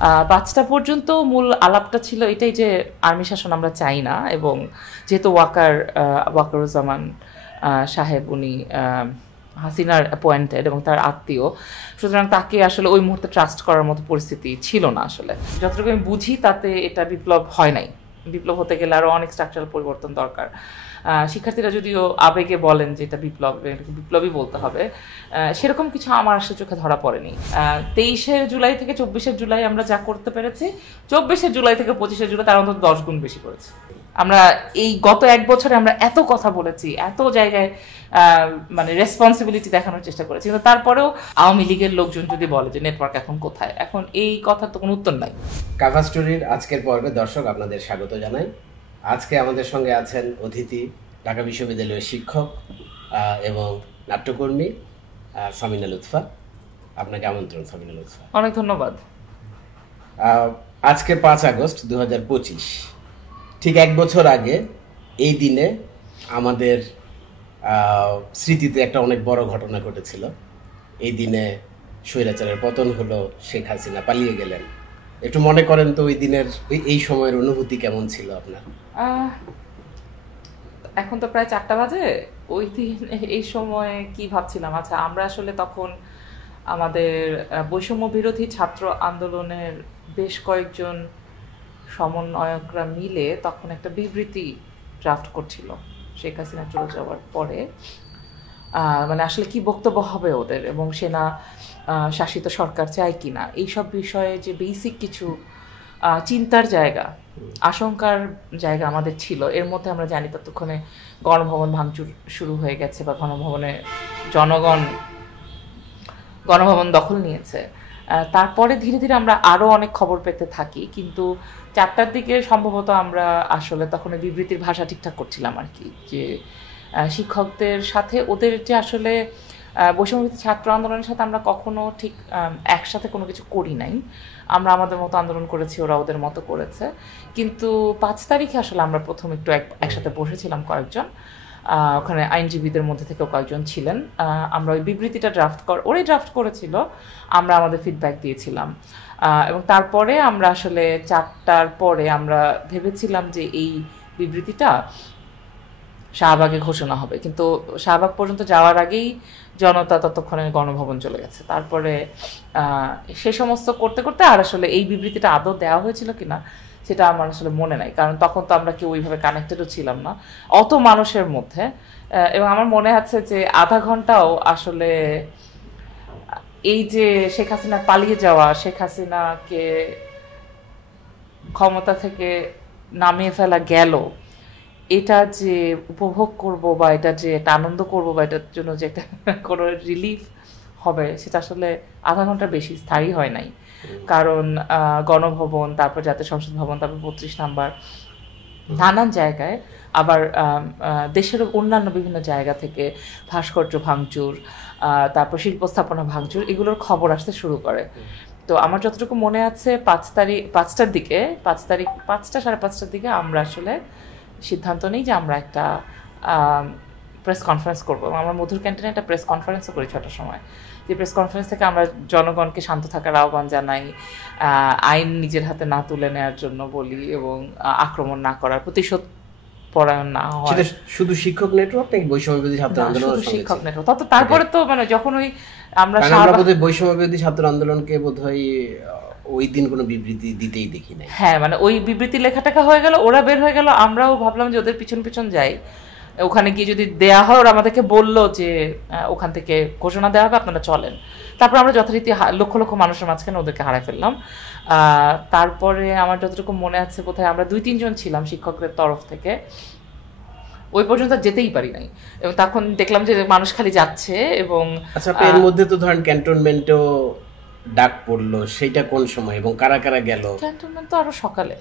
5টা পর্যন্ত মূল আলাপটা ছিল এটাই যে আর্মি শাসন আমরা চাই না, এবং যেহেতু ওয়াকারুজ্জামান সাহেব উনি হাসিনার অ্যাপয়েন্টেড এবং তার আত্মীয়, সুতরাং তাকে আসলে ওই মুহূর্তে ট্রাস্ট করার মতো পরিস্থিতি ছিল না। আসলে যতটুকু আমি বুঝি তাতে এটা বিপ্লব হয় নাই। বিপ্লব হতে গেলে আরও অনেক স্ট্রাকচারাল পরিবর্তন দরকার। শিক্ষার্থীরা যদিও আবেগে বলেন যে এটা বিপ্লবই বলতে হবে, সেরকম কিছু আমার আসলে চোখে ধরা পড়েনি। 23শে জুলাই থেকে 24শে জুলাই আমরা যা করতে পেরেছি, 24শে জুলাই থেকে 25শে জুলাই তার অন্তত 10 গুণ বেশি করেছি। আমরা এই গত 1 বছরে আমরা এত কথা বলেছি, এত জায়গায় মানে রেসপন্সিবিলিটি দেখানোর চেষ্টা করেছি, কিন্তু তারপরেও আওয়ামী লীগের লোকজন যদি বলে যে নেটওয়ার্ক এখন কোথায়, এখন এই কথার তো কোনো উত্তর নাই। কাভা স্টোরির আজকের পর্বে দর্শক আপনাদের স্বাগত জানাই। আজকে আমাদের সঙ্গে আছেন অতিথি ঢাকা বিশ্ববিদ্যালয়ের শিক্ষক এবং নাট্যকর্মী সামিনা লুৎফা। আপনাকে আমন্ত্রণ সামিনা লুৎফা। অনেক ধন্যবাদ। আজকে 5 আগস্ট 2025, ঠিক 1 বছর আগে এই দিনে আমাদের স্মৃতিতে একটা অনেক বড় ঘটনা ঘটেছিল। এই দিনে স্বৈরাচারের পতন হলো, শেখ হাসিনা পালিয়ে গেলেন। একটু মনে করেন তো ওই দিনের এই সময়ের অনুভূতি কেমন ছিল আপনার? এখন তো প্রায় 4টা বাজে। ওই দিন এই সময় কি ভাবছিলাম, আচ্ছা আমরা আসলে তখন আমাদের বৈষম্য বিরোধী ছাত্র আন্দোলনের বেশ কয়েকজন সমন্বয়করা মিলে তখন একটা বিবৃতি ড্রাফট করছিল শেখ হাসিনা চলে যাওয়ার পরে। মানে আসলে কি বক্তব্য হবে ওদের, এবং সেনা শাসিত সরকার চায় কিনা, এইসব বিষয়ে যে বেসিক কিছু চিন্তার জায়গা, আশঙ্কার জায়গা আমাদের ছিল। এর মধ্যে আমরা জানি ততক্ষণে গণভবন ভাঙচুর শুরু হয়ে গেছে, বা গণভবন দখল নিয়েছে। তারপরে ধীরে ধীরে আমরা আরও অনেক খবর পেতে থাকি, কিন্তু 4টার দিকে সম্ভবত আমরা আসলে তখন বিবৃতির ভাষা ঠিকঠাক করছিলাম আর কি, যে শিক্ষকদের সাথে ওদের যে আসলে বৈষম্যবিরোধী ছাত্র আন্দোলনের সাথে আমরা কখনো ঠিক একসাথে কোনো কিছু করি নাই। আমরা আমাদের মতো আন্দোলন করেছি, ওরা ওদের মতো করেছে। কিন্তু 5 তারিখে আসলে আমরা প্রথম একটু একসাথে বসেছিলাম কয়েকজন, ওখানে আইনজীবীদের মধ্যে থেকেও কয়েকজন ছিলেন। আমরা ওই বিবৃতিটা ওরাই ড্রাফট করেছিল, আমরা আমাদের ফিডব্যাক দিয়েছিলাম। এবং তারপরে আমরা আসলে 4টার পরে আমরা ভেবেছিলাম যে এই বিবৃতিটা শাহবাগে ঘোষণা হবে, কিন্তু শাহবাগ পর্যন্ত যাওয়ার আগেই জনতা ততক্ষণে গণভবন চলে গেছে। তারপরে সে সমস্ত করতে করতে আর আসলে এই বিবৃতিটা আদৌ দেওয়া হয়েছিল কিনা সেটা আমার আসলে মনে নাই, কারণ তখন তো আমরা কেউ ওইভাবে কানেক্টেডও ছিলাম না অত মানুষের মধ্যে। এবং আমার মনে আছে যে আধা ঘন্টাও আসলে এই যে শেখ হাসিনা পালিয়ে যাওয়া, শেখ হাসিনাকে ক্ষমতা থেকে নামিয়ে ফেলা গেল, এটা যে উপভোগ করব, বা এটা যে একটা আনন্দ করব, বা এটার জন্য যে একটা কোনো রিলিফ হবে, সেটা আসলে আধা ঘন্টার বেশি স্থায়ী হয় নাই। কারণ গণভবন, তারপর জাতীয় সংসদ ভবন, তারপর 32 নাম্বার, নানান জায়গায়, আবার দেশের অন্যান্য বিভিন্ন জায়গা থেকে ভাস্কর্য ভাঙচুর, তারপর শিল্প স্থাপনা ভাঙচুর, এগুলোর খবর আসতে শুরু করে। তো আমার যতটুকু মনে আছে 5টার দিকে 5টা সাড়ে 5টার দিকে আমরা আসলে সিদ্ধান্ত নিই যে আমরা একটা প্রেস কনফারেন্স করবো। আমরা মধুর ক্যান্টিনে একটা প্রেস কনফারেন্সও করি 6টার সময়। যে প্রেস কনফারেন্স থেকে আমরা জনগণকে শান্ত থাকার আহ্বান জানাই, আইন নিজের হাতে না তুলে নেওয়ার জন্য বলি, এবং আক্রমণ না করার, প্রতিশোধ পরায়ণ না হয়। শুধু শিক্ষক নেটওয়ার্ক নাকি বৈষম্যবিরোধী ছাত্র আন্দোলন? শুধু শিক্ষক নেটওয়ার্ক। তারপরে তো মানে যখন ওই আমরা বৈষম্যবিরোধী ছাত্র আন্দোলনকে বোধহয় ওই দিন কোনো বিবৃতি দিতেই দেখি নাই। হ্যাঁ, মানে ওই বিবৃতি লেখাটাকা হয়ে গেল, ওরা বের হয়ে গেল, আমরাও ভাবলাম যে ওদের পিছন পিছন যাই। ওখানে গিয়ে যদি দেয়া হয়, ওরা আমাদেরকে বললো যে ওখান থেকে ঘোষণা দেওয়া হবে, আপনারা চলেন। তারপর আমরা যথারীতি লক্ষ লক্ষ মানুষের মাঝখানে ওদেরকে হারাই ফেললাম। তারপরে আমার যতটুকু মনে আছে বোধহয় আমরা 2-3 জন ছিলাম শিক্ষকদের তরফ থেকে, ওই পর্যন্ত যেতেই পারি নাই। এবং তখন দেখলাম যে মানুষ খালি যাচ্ছে। এবং আচ্ছা, এর মধ্যে তো ধরেন ক্যান্টনমেন্টও ডাক পড়লো, সেইটা কোন সময় এবং কারা কারা গেল? ক্যান্টনমেন্ট তো আরো সকালে।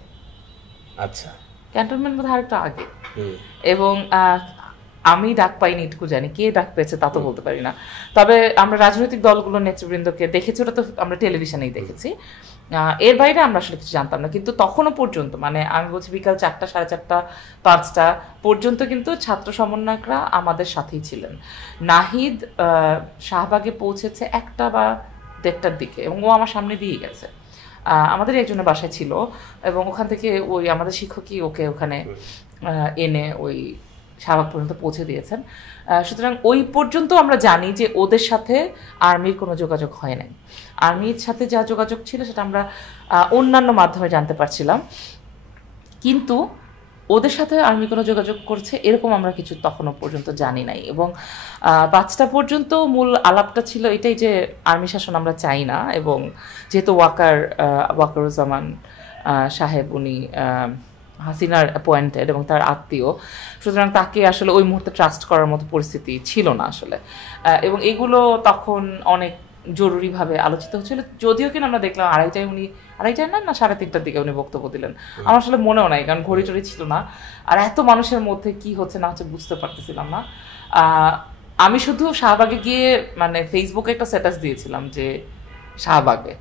আচ্ছা, ক্যান্টনমেন্ট বোধহয় আরেকটু আগে। এবং আমি ডাক পাইনি, এটুকু জানি, কে ডাক পেয়েছে তা তো বলতে পারি না। তবে আমরা রাজনৈতিক দলগুলোর নেতৃবৃন্দকে দেখেছি, ওটা তো আমরা টেলিভিশনেই দেখেছি। এর বাইরে আমরা আসলে কিছু জানতাম না। কিন্তু তখনও পর্যন্ত, মানে আমি বলছি বিকাল 4টা, সাড়ে 4টা, 5টা পর্যন্ত কিন্তু ছাত্র সমন্বয়করা আমাদের সাথেই ছিলেন। নাহিদ শাহবাগে পৌঁছেছে 1টা বা 1:30টার দিকে, এবং ও আমার সামনে দিয়ে গেছে। আমাদের একজনের বাসায় ছিল, এবং ওখান থেকে ওই আমাদের শিক্ষকই ওকে ওখানে এনে ওই শাহবাগ পর্যন্ত পৌঁছে দিয়েছেন। সুতরাং ওই পর্যন্ত আমরা জানি যে ওদের সাথে আর্মির কোনো যোগাযোগ হয় নাই। আর্মির সাথে যা যোগাযোগ ছিল সেটা আমরা অন্যান্য মাধ্যমে জানতে পারছিলাম, কিন্তু ওদের সাথে আর্মি কোনো যোগাযোগ করছে এরকম আমরা কিছু তখনও পর্যন্ত জানি নাই। এবং 5টা পর্যন্ত মূল আলাপটা ছিল এটাই যে আর্মি শাসন আমরা চাই না, এবং যেহেতু ওয়াকারুজ্জামান সাহেব উনি হাসিনার অ্যাপয়েন্টেড এবং তার আত্মীয়, সুতরাং তাকে আসলে ওই মুহূর্তে ট্রাস্ট করার মতো পরিস্থিতি ছিল না আসলে। এবং এগুলো তখন অনেক জরুরিভাবে আলোচিত হচ্ছিল, যদিও কিনা আমরা দেখলাম আড়াইটায় না 3:30টার দিকে উনি বক্তব্য দিলেন। আমার আসলে মনেও নাই, কারণ ঘড়ি টড়ি ছিল না, আর এত মানুষের মধ্যে কি হচ্ছে না হচ্ছে বুঝতে পারতেছিলাম না। আমি শুধু শাহবাগে গিয়ে মানে ফেসবুকে একটা স্ট্যাটাস দিয়েছিলাম যে শাহবাগে,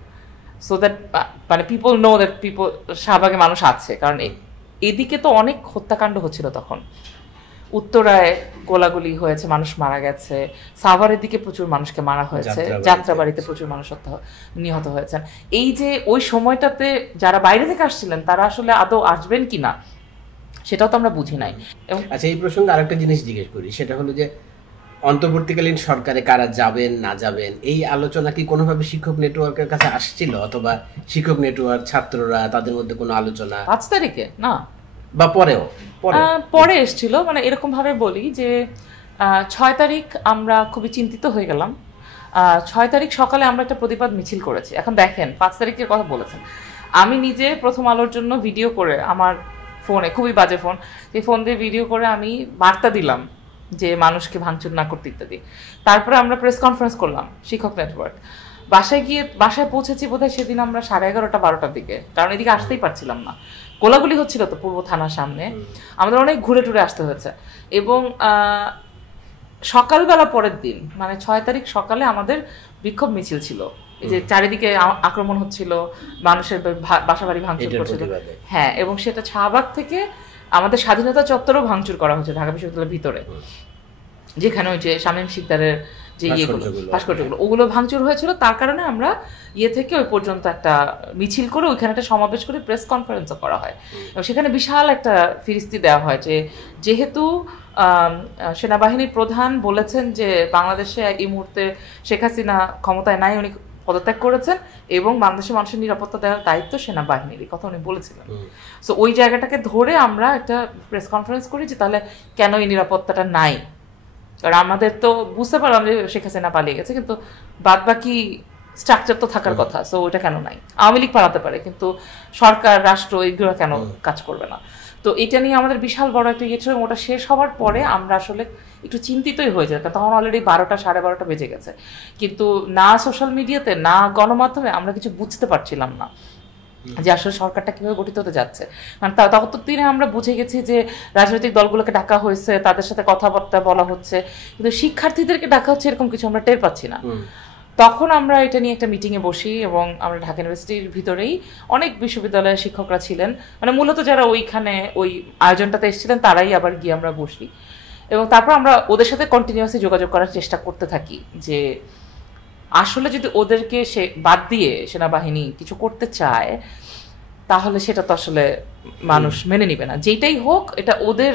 সো দ্যাট মানে পিপল নো দ্যাট শাহবাগে মানুষ আছে, কারণ এদিকে তো অনেক হত্যাকাণ্ড হচ্ছিল তখন। উত্তরায় গোলাগুলি হয়েছে, মানুষ মারা গেছে, সাভারের দিকে প্রচুর মানুষকে মারা হয়েছে, যাত্রাবাড়িতে প্রচুর মানুষ নিহত হয়েছেন। এই যে ওই সময়টাতে যারা বাইরে থেকে আসছিলেন তারা আসলে আদৌ আসবেন কিনা সেটাও তো আমরা বুঝি নাই। আচ্ছা, এই প্রসঙ্গে আরেকটা জিনিস জিজ্ঞেস করি, সেটা হলো যে অন্তর্বর্তীকালীন সরকারে কারা যাবেন না যাবেন এই আলোচনা কি কোনোভাবে শিক্ষক নেটওয়ার্কের কাছে আসছিল, অথবা শিক্ষক নেটওয়ার্ক ছাত্ররা তাদের মধ্যে কোনো আলোচনা 5 তারিখে না বা পরে এসেছিল? মানে এরকম ভাবে বলি যে 6 তারিখ আমরা খুবই চিন্তিত হয়ে গেলাম। 6 তারিখ সকালে আমরা একটা প্রতিবাদ মিছিল করেছি। এখন দেখেন 5 তারিখের কথা বলেছেন, আমি নিজে প্রথম আলোর জন্য ভিডিও করে আমার ফোনে, খুবই বাজে ফোন, এই ফোন দিয়ে ভিডিও করে আমি বার্তা দিলাম যে মানুষকে ভাঙচুর না করতে ইত্যাদি। তারপরে আমরা প্রেস কনফারেন্স করলাম শিক্ষক নেটওয়ার্ক। বাসায় পৌঁছেছি বোধহয় সেদিন আমরা 11:30 12টার দিকে, কারণ এদিকে আসতেই পারছিলাম না, গোলাগুলি হচ্ছিল তো পূর্ব থানার সামনে, আমাদের অনেক ঘুরে টুরে আসতে হয়েছে। এবং সকালবেলা পরের দিন মানে 6 তারিখ সকালে আমাদের বিক্ষোভ মিছিল ছিল, এই যে চারিদিকে আক্রমণ হচ্ছিল, মানুষের বাসাবাড়ি ভাঙচুর করছিল। হ্যাঁ, এবং সেটা শাহবাগ থেকে আমাদের স্বাধীনতা চত্বরও ভাঙচুর করা হচ্ছে ঢাকা বিশ্ববিদ্যালয়ের ভিতরে, যেখানে ওই যে শামীম শিকদারের যে ভাস্কর্যগুলো ওগুলো ভাঙচুর হয়েছিল। তার কারণে আমরা থেকে ওই পর্যন্ত একটা মিছিল করে ওইখানে একটা সমাবেশ করে প্রেস কনফারেন্সও করা হয়, এবং সেখানে বিশাল একটা ফিরিস্তি দেওয়া হয় যে যেহেতু সেনাবাহিনীর প্রধান বলেছেন যে বাংলাদেশে এই মুহূর্তে শেখ হাসিনা ক্ষমতায় নাই, উনি পদত্যাগ করেছেন, এবং বাংলাদেশের মানুষের নিরাপত্তা দেওয়ার দায়িত্ব সেনাবাহিনীর, এই কথা উনি বলেছিলেন। সো ওই জায়গাটাকে ধরে আমরা একটা প্রেস কনফারেন্স করি যে তাহলে কেন এই নিরাপত্তাটা নাই, কারণ আমাদের তো বুঝতে পারলাম যে শেখ হাসিনা পালিয়ে গেছে, কিন্তু বাদ বাকি স্ট্রাকচার তো থাকার কথা, সো ওইটা কেন নাই? আওয়ামী লীগ পালাতে পারে, কিন্তু সরকার রাষ্ট্র এগুলো কেন কাজ করবে না? তো এটা নিয়ে আমাদের বিশাল বড় একটা ইয়ে ছিল। ওটা শেষ হওয়ার পরে আমরা আসলে একটু চিন্তিতই হয়ে যায়, তখন অলরেডি 12টা 12:30 বেজে গেছে, কিন্তু না সোশ্যাল মিডিয়াতে না গণমাধ্যমে আমরা কিছু বুঝতে পারছিলাম না যে আসলে সরকারটা কিভাবে গঠিত হতে যাচ্ছে। কারণ তখন তো দিনে আমরা বুঝে গেছি যে রাজনৈতিক দলগুলোকে ডাকা হয়েছে, তাদের সাথে কথাবার্তা বলা হচ্ছে, কিন্তু শিক্ষার্থীদেরকে ডাকা হচ্ছে এরকম কিছু আমরা টের পাচ্ছি না। তখন আমরা এটা নিয়ে একটা মিটিংয়ে বসি, এবং আমরা ঢাকা ইউনিভার্সিটির ভিতরেই অনেক বিশ্ববিদ্যালয়ের শিক্ষকরা ছিলেন, মানে মূলত যারা ওইখানে ওই আয়োজনটাতে এসেছিলেন তারাই আবার গিয়ে আমরা বসি, এবং তারপর আমরা ওদের সাথে কন্টিনিউয়াসলি যোগাযোগ করার চেষ্টা করতে থাকি যে আসলে যদি ওদেরকে বাদ দিয়ে সেনাবাহিনী কিছু করতে চায় তাহলে সেটা তো আসলে মানুষ মেনে নিবে না, যেটাই হোক এটা ওদের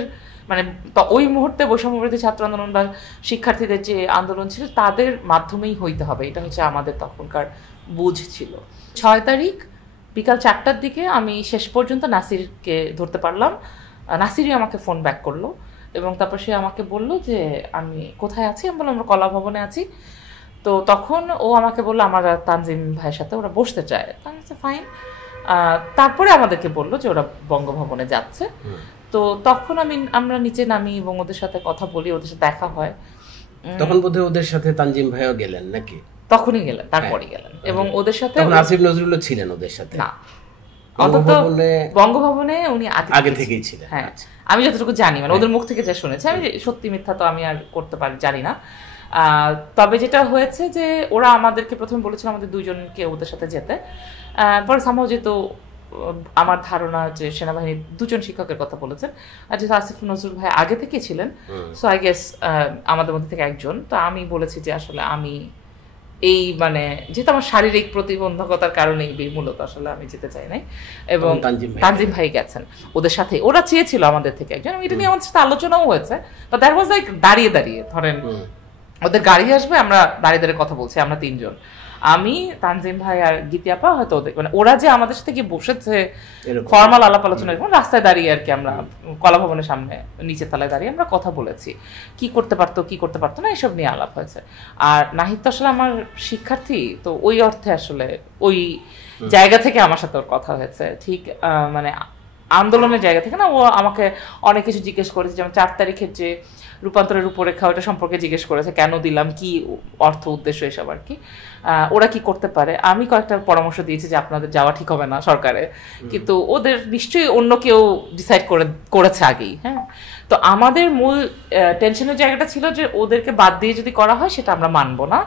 মানে ওই মুহূর্তে বৈষম্যবিরোধী ছাত্র আন্দোলন বা শিক্ষার্থীদের যে আন্দোলন ছিল তাদের মাধ্যমেই হইতে হবে, এটা হচ্ছে আমাদের তখনকার বুঝ ছিল। 6 তারিখ বিকাল 4টার দিকে আমি শেষ পর্যন্ত নাসিরকে ধরতে পারলাম। নাসিরই আমাকে ফোন ব্যাক করলো, এবং তারপর সে আমাকে বলল যে আমি কোথায় আছি। আমি বললাম আমরা কলা ভবনে আছি। তো তখন ও আমাকে বললো আমার তানজিম ভাইয়ের সাথে ওরা বসতে চায়। ফাইন। তারপরে আমাদেরকে বললো যে ওরা বঙ্গভবনে যাচ্ছে। তো তখন আমরা নিচে নামি এবং ওদের সাথে কথা বলি, ওদের সাথে দেখা হয়। তখন বোধহয় ওদের সাথে তানজিম ভাইও গেলেন নাকি? তখনই গেলেন, তারপরই গেলেন, এবং ওদের সাথে আসিফ নজরুলও ছিলেন ওদের সাথে না? বঙ্গভবনে উনি আগে থেকেই ছিলেন। হ্যাঁ, আমি যতটুকু জানি, মানে ওদের মুখ থেকে যা শুনেছি, আমি সত্যি মিথ্যা তো আমি আর করতে পারি জানি না। তবে যেটা হয়েছে যে ওরা আমাদেরকে প্রথমে বলেছিল আমাদের 2 জনকে ওদের সাথে যেতে, পরে সম্ভব যেহেতু আমার ধারণা যে সেনাবাহিনীর 2 জন শিক্ষকের কথা বলেছেন, আর যেহেতু আসিফ নজরুল ভাই আগে থেকে ছিলেন, সো আই গেস আমাদের মধ্যে থেকে একজন। তো আমি বলেছি যে আসলে আমি এই মানে যেহেতু আমার শারীরিক প্রতিবন্ধকতার কারণেই মূলত আসলে আমি যেতে চাই নাই, এবং তানজিম ভাই গেছেন ওদের সাথে। ওরা চেয়েছিল আমাদের থেকে একজন, এটা নিয়ে আমাদের সাথে আলোচনাও হয়েছে, বাট দ্যাট ওয়াজ লাইক দাঁড়িয়ে দাঁড়িয়ে, ধরেন ওদের গাড়ি আসবে, আমরা দাঁড়িয়ে দাঁড়িয়ে কথা বলছি, আমরা তিনজন, আমি, তানজিম ভাই আর গীতি আপা, হয়তো ওদের মানে ওরা যে আমাদের সাথে গিয়ে বসেছে ফর্মাল আলাপ আলোচনা, রাস্তায় দাঁড়িয়ে আর কি, আমরা কলা ভবনের সামনে নিচের তলায় দাঁড়িয়ে আমরা কথা বলেছি, কি করতে পারতো না এসব নিয়ে আলাপ হয়েছে। আর নাহিদ তো আসলে আমার শিক্ষার্থী, তো ওই অর্থে আসলে ওই জায়গা থেকে আমার সাথে ওর কথা হয়েছে, ঠিক মানে আন্দোলনের জায়গা থেকে না। ও আমাকে অনেক কিছু জিজ্ঞেস করেছে, যেমন 4 তারিখের যে রূপান্তরের রূপরেখা, ওটা সম্পর্কে জিজ্ঞেস করেছে, কেন দিলাম, কি অর্থ উদ্দেশ্য এসব আর কি, ওরা কি করতে পারে। আমি কয়েকটা পরামর্শ দিয়েছি যে আপনাদের যাওয়া ঠিক হবে না সরকারে, কিন্তু ওদের নিশ্চয়ই অন্য কেউ ডিসাইড করেছে আগেই। হ্যাঁ, তো আমাদের মূল টেনশনের জায়গাটা ছিল যে ওদেরকে বাদ দিয়ে যদি করা হয় সেটা আমরা মানবো না,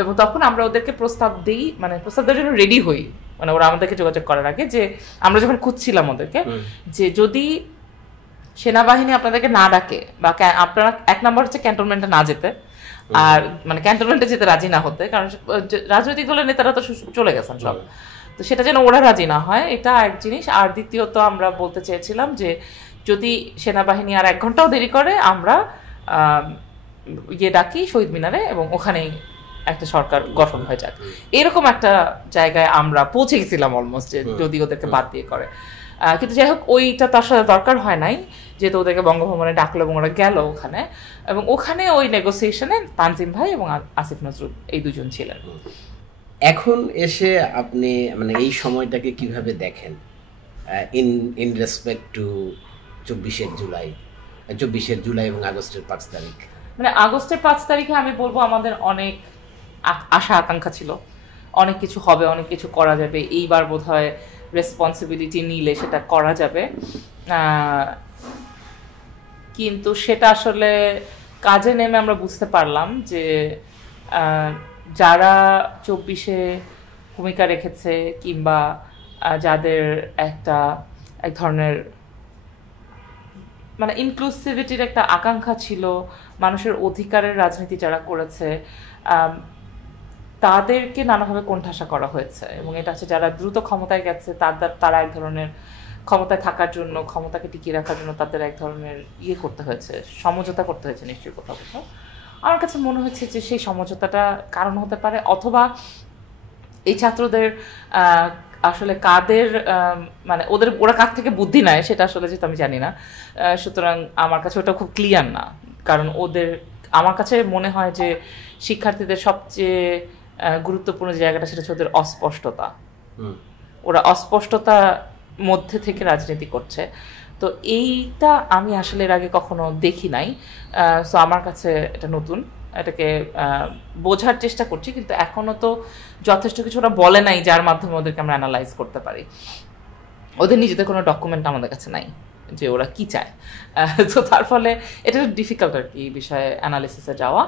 এবং তখন আমরা ওদেরকে প্রস্তাব দিই, মানে প্রস্তাব দেওয়ার জন্য রেডি হই, মানে ওরা আমাদেরকে যোগাযোগ করার আগে, যে আমরা যখন খুঁজছিলাম ওদেরকে, যে যদি সেনাবাহিনী আপনাদেরকে না ডাকে, বা আপনারা 1 নম্বর হচ্ছে ক্যান্টনমেন্টে না যেতে, আর মানে ক্যান্টনমেন্টে যেতে রাজি না হতে, কারণ রাজনৈতিক দলের নেতারা তো চলে গেছেন সব, তো সেটা যেন ওরা রাজি না হয়, এটা এক জিনিস। আর দ্বিতীয়ত আমরা বলতে চেয়েছিলাম যে যদি সেনাবাহিনী আর 1 ঘন্টাও দেরি করে, আমরা ডাকি শহীদ মিনারে, এবং ওখানেই একটা সরকার গঠন হয়ে যাক, এরকম একটা জায়গায় আমরা পৌঁছে গেছিলাম অলমোস্ট, যে যদি ওদেরকে বাদ দিয়ে করে। কিন্তু যাই হোক, ওইটা তার সাথে দরকার হয় নাই, যেহেতু ওদেরকে বঙ্গভবনে ডাকলো এবং ওরা গেল ওখানে, এবং ওখানে ওই নেগোসিয়েশনে তানজিম ভাই এবং আসিফ নজরুল এই দুজন ছিলেন। এখন এসে আপনি মানে এই সময়টাকে কিভাবে দেখেন, ইন রেসপেক্ট টু 24শে জুলাই এবং আগস্টের 5 তারিখ? মানে আগস্টের 5 তারিখে আমি বলবো আমাদের অনেক আশা আকাঙ্ক্ষা ছিল, অনেক কিছু হবে, অনেক কিছু করা যাবে, এইবার বোধহয় রেসপন্সিবিলিটি নিলে সেটা করা যাবে, কিন্তু সেটা আসলে কাজে নেমে আমরা বুঝতে পারলাম যে যারা 24-এ ভূমিকা রেখেছে, কিংবা যাদের এক ধরনের মানে ইনক্লুসিভিটির একটা আকাঙ্ক্ষা ছিল, মানুষের অধিকারের রাজনীতি যারা করেছে, তাদেরকে নানাভাবে কোণঠাসা করা হয়েছে, এবং এটা হচ্ছে যারা দ্রুত ক্ষমতায় গেছে তারা এক ধরনের ক্ষমতায় থাকার জন্য, ক্ষমতাকে টিকিয়ে রাখার জন্য তাদের এক ধরনের করতে হয়েছে, সমঝোতা করতে হয়েছে নিশ্চয়ই কোথাও কোথাও। আমার কাছে মনে হচ্ছে যে সেই সমঝোতাটা কারণ হতে পারে, অথবা এই ছাত্রদের আসলে কাদের মানে ওরা কার থেকে বুদ্ধি নেয় সেটা আসলে যেহেতু আমি জানি না, সুতরাং আমার কাছে ওটা খুব ক্লিয়ার না। কারণ আমার কাছে মনে হয় যে শিক্ষার্থীদের সবচেয়ে গুরুত্বপূর্ণ জায়গাটা সেটা হচ্ছে ওদের অস্পষ্টতা। ওরা অস্পষ্টতা মধ্যে থেকে রাজনীতি করছে, তো এইটা আমি আসলে এর আগে কখনো দেখি নাই। সো আমার কাছে এটা নতুন, এটাকে বোঝার চেষ্টা করছি, কিন্তু এখনো তো যথেষ্ট কিছু ওরা বলে নাই যার মাধ্যমে ওদেরকে আমরা অ্যানালাইজ করতে পারি। ওদের নিজেদের কোনো ডকুমেন্ট আমাদের কাছে নাই যে ওরা কি চায়, তো তার ফলে এটা ডিফিকাল্ট আর কি বিষয়ে অ্যানালিসিসে যাওয়া।